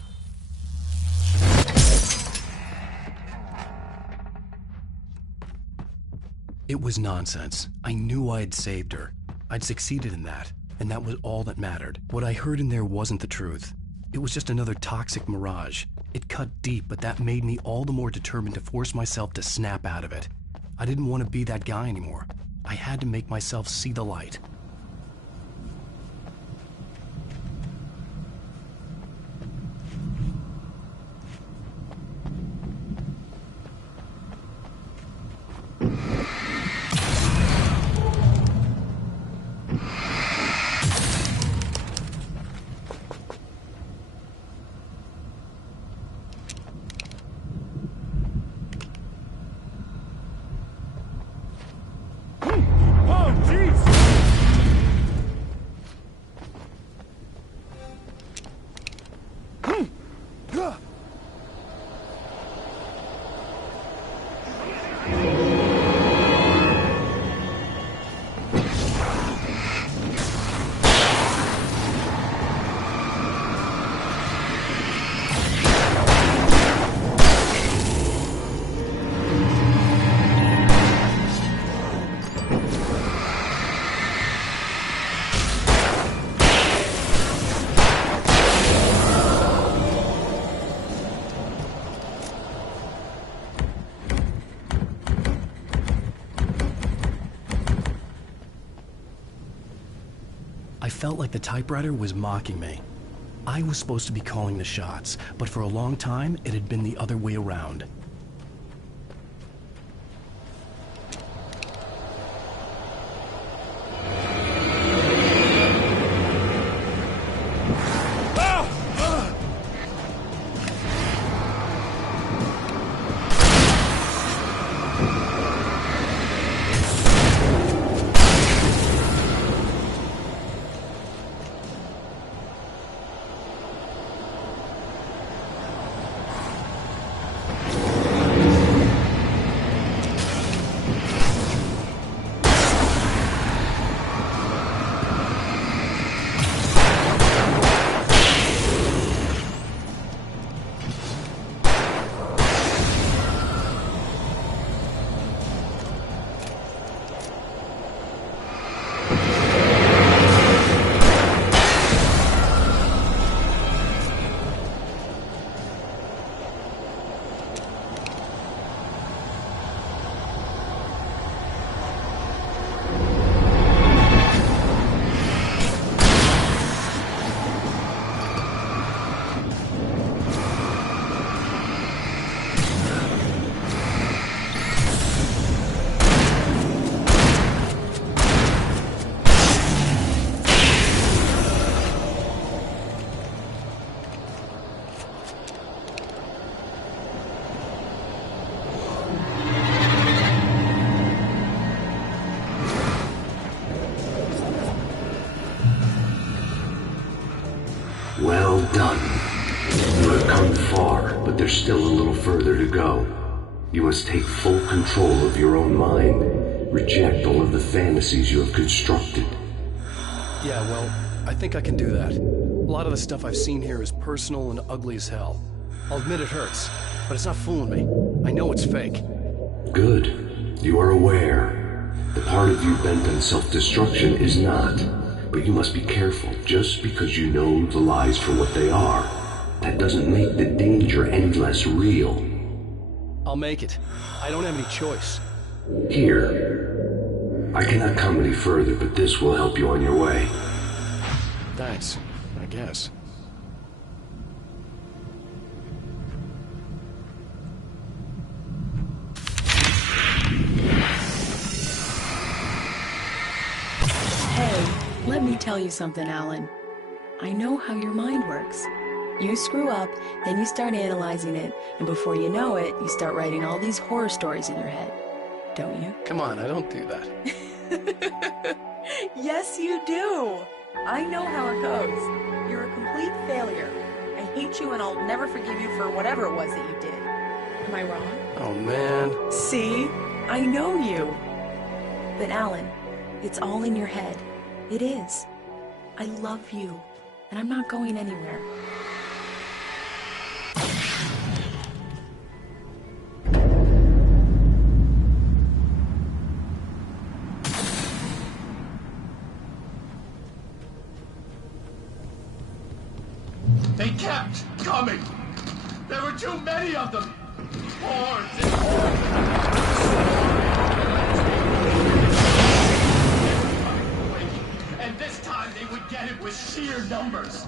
It was nonsense. I knew I'd saved her. I'd succeeded in that, and that was all that mattered. What I heard in there wasn't the truth. It was just another toxic mirage. It cut deep, but that made me all the more determined to force myself to snap out of it. I didn't want to be that guy anymore. I had to make myself see the light. felt like the typewriter was mocking me. I was supposed to be calling the shots, but for a long time, it had been the other way around. Well done. You have come far, but there's still a little further to go. You must take full control of your own mind. Reject all of the fantasies you have constructed. Yeah, well, I think I can do that. A lot of the stuff I've seen here is personal and ugly as hell. I'll admit it hurts, but it's not fooling me. I know it's fake. Good. You are aware. The part of you bent on self-destruction is not. But you must be careful. Just because you know the lies for what they are, that doesn't make the danger any less real. I'll make it. I don't have any choice. Here. I cannot come any further, but this will help you on your way. Thanks, I guess. Let me tell you something, Alan. I know how your mind works. You screw up, then you start analyzing it, and before you know it, you start writing all these horror stories in your head. Don't you? Come on, I don't do that. Yes, you do. I know how it goes. You're a complete failure. I hate you and I'll never forgive you for whatever it was that you did. Am I wrong? Oh, man. See? I know you. But Alan, it's all in your head. It is. I love you, and I'm not going anywhere. They kept coming. There were too many of them. Hordes and hordes. And this time they would get it with sheer numbers.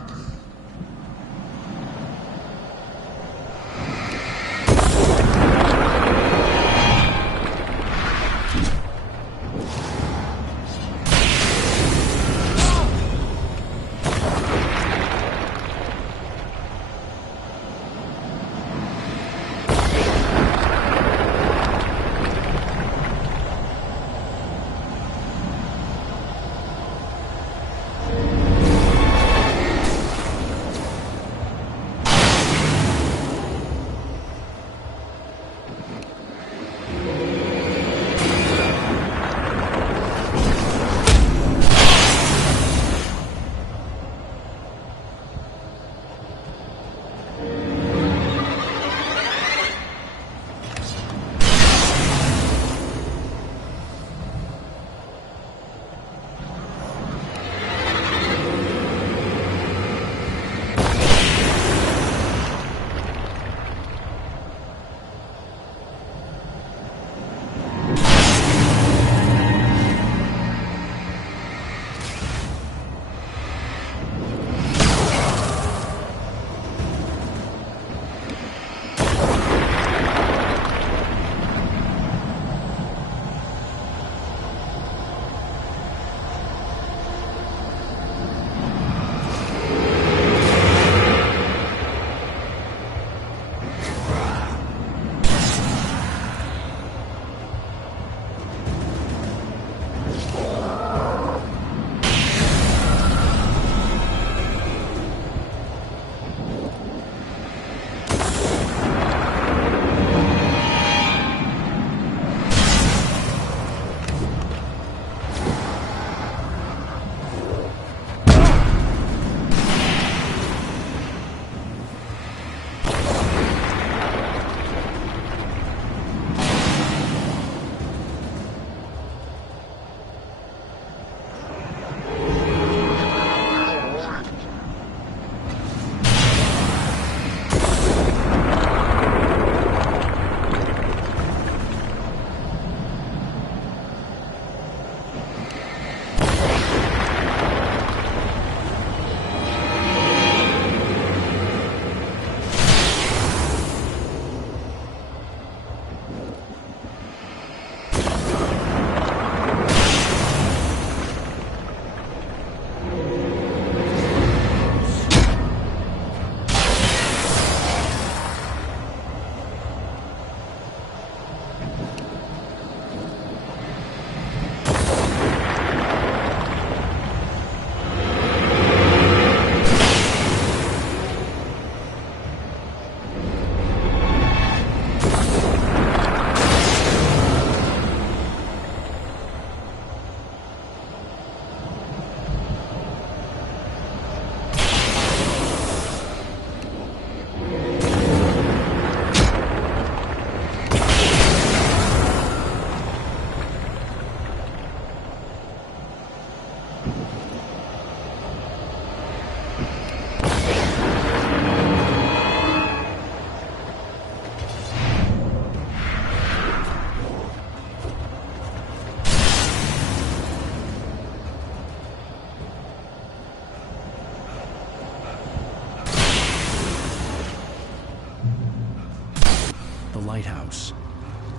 lighthouse.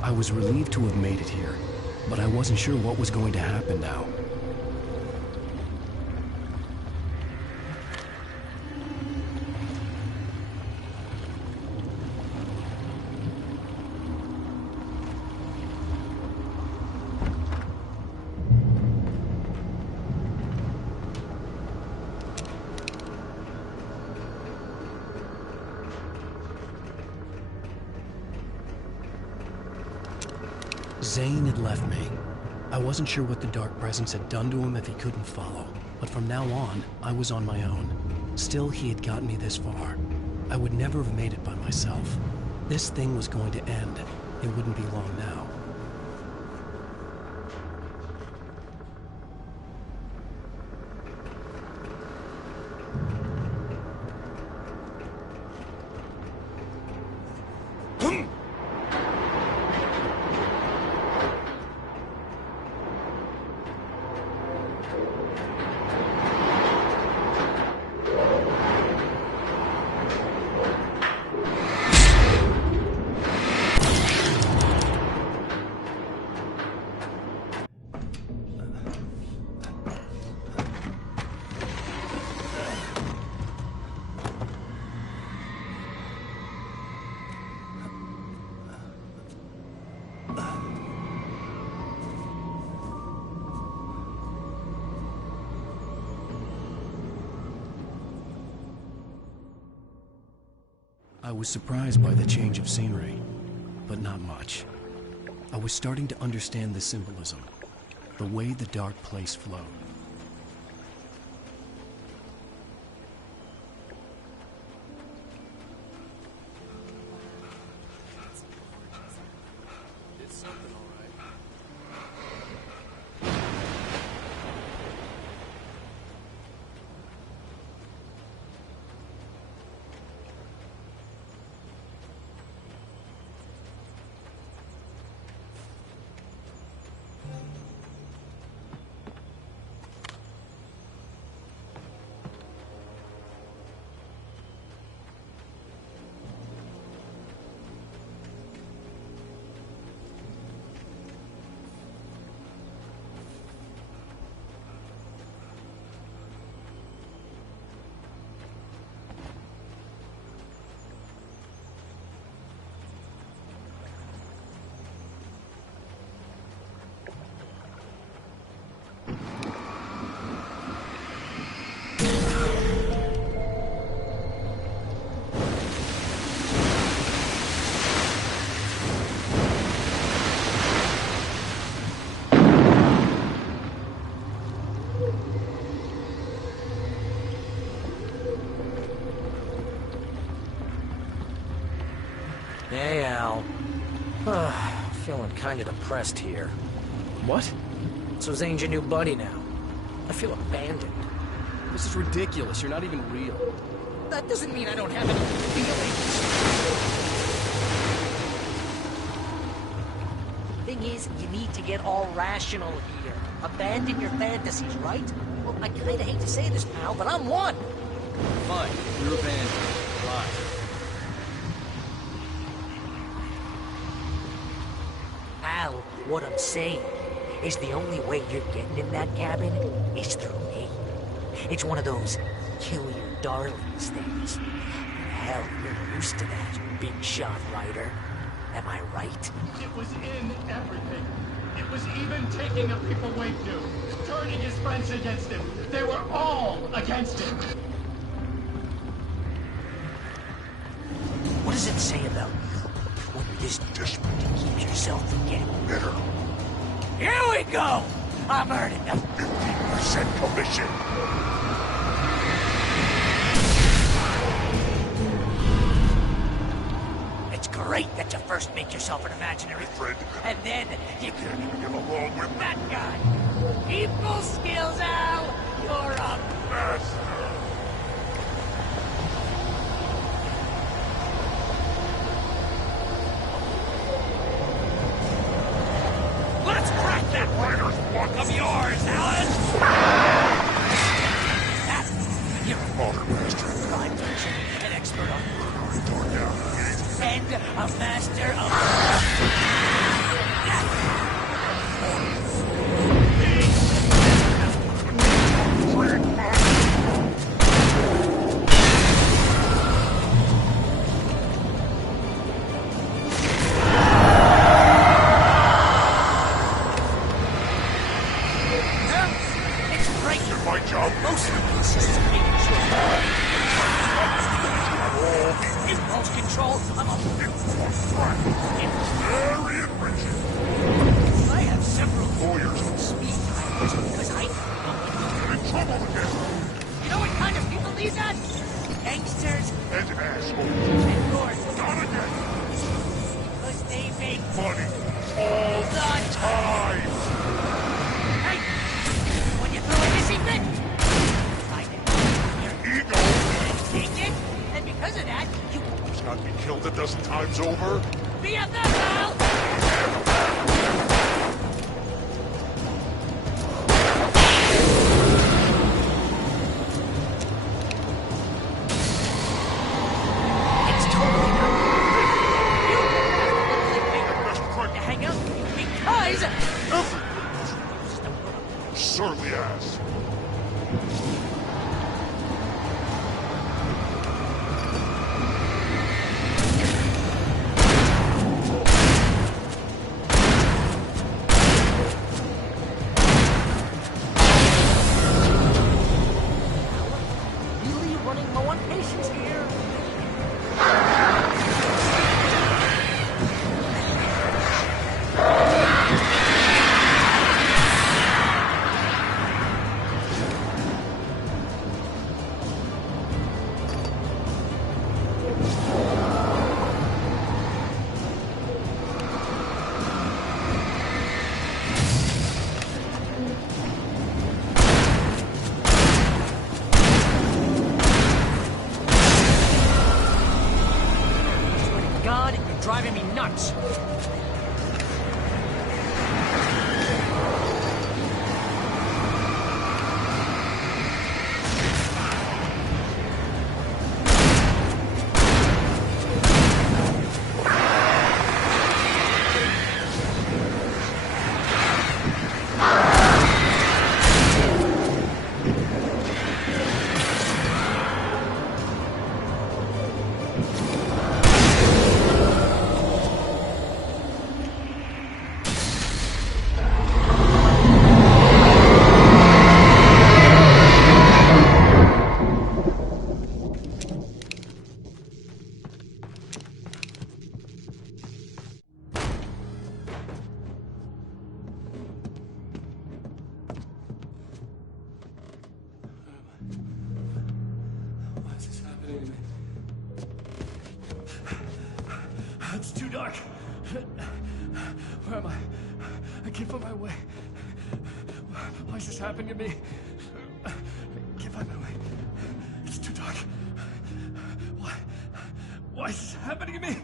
I was relieved to have made it here, but I wasn't sure what was going to happen now. Zane had left me. I wasn't sure what the Dark Presence had done to him if he couldn't follow, but from now on, I was on my own. Still, he had gotten me this far. I would never have made it by myself. This thing was going to end. It wouldn't be long now. I was surprised by the change of scenery, but not much. I was starting to understand the symbolism, the way the dark place flowed. It's something, all right. Hey, Al. Feeling kind of depressed here. What? So Zane's your new buddy now. I feel abandoned. This is ridiculous. You're not even real. That doesn't mean I don't have any feelings. Thing is, you need to get all rational here. Abandon your fantasies, right? Well, I kinda hate to say this, pal, but I'm one. Fine. You're abandoned. Bye. Al, what I'm saying is the only way you're getting in that cabin is through me. It's one of those kill your darlings things. Hell, you're used to that, big shot writer. Am I right? It was in everything. It was even taking a people Wade knew, turning his friends against him. They were all against him. What does it say about you when you're this desperate to keep yourself from getting bitter? Here we go! I'm earning a 50% commission. It's great that you first make yourself an imaginary friend, and then you can't even get along with that guy. People skills, Al! You're a master! Let's crack that writer's block of yours, Alan! You're a modern master of crime fiction, an expert on murder and a master of... asshole. And yours. Not again. Because they make Money. All the time. Hey! When you throw a hissy fit, I did. Ego. Take it, and because of that, you He's got me killed a dozen times over. BFF, pal! It's totally not. You have to hang out with you because... Everyone. Surly ass. Really running low on patience here. God, you're driving me nuts. Why is this happening to me? It's too dark. Where am I? I can't find my way. Why is this happening to me? I can't find my way. It's too dark. Why is this happening to me?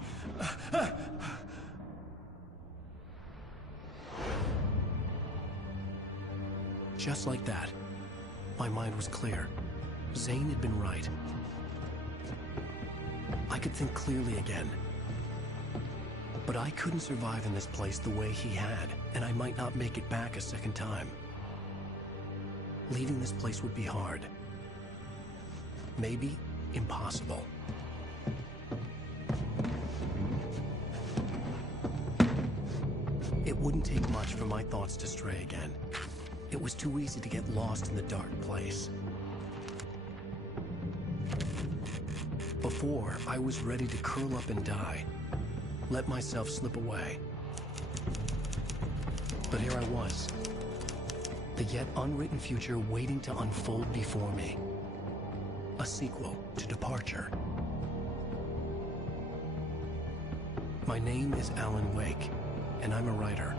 Just like that, my mind was clear. Zane had been right. I could think clearly again. But I couldn't survive in this place the way he had, and I might not make it back a second time. Leaving this place would be hard. Maybe impossible. It wouldn't take much for my thoughts to stray again. It was too easy to get lost in the dark place. Before, I was ready to curl up and die. Let myself slip away. But here I was. The yet unwritten future waiting to unfold before me. A sequel to Departure. My name is Alan Wake, and I'm a writer.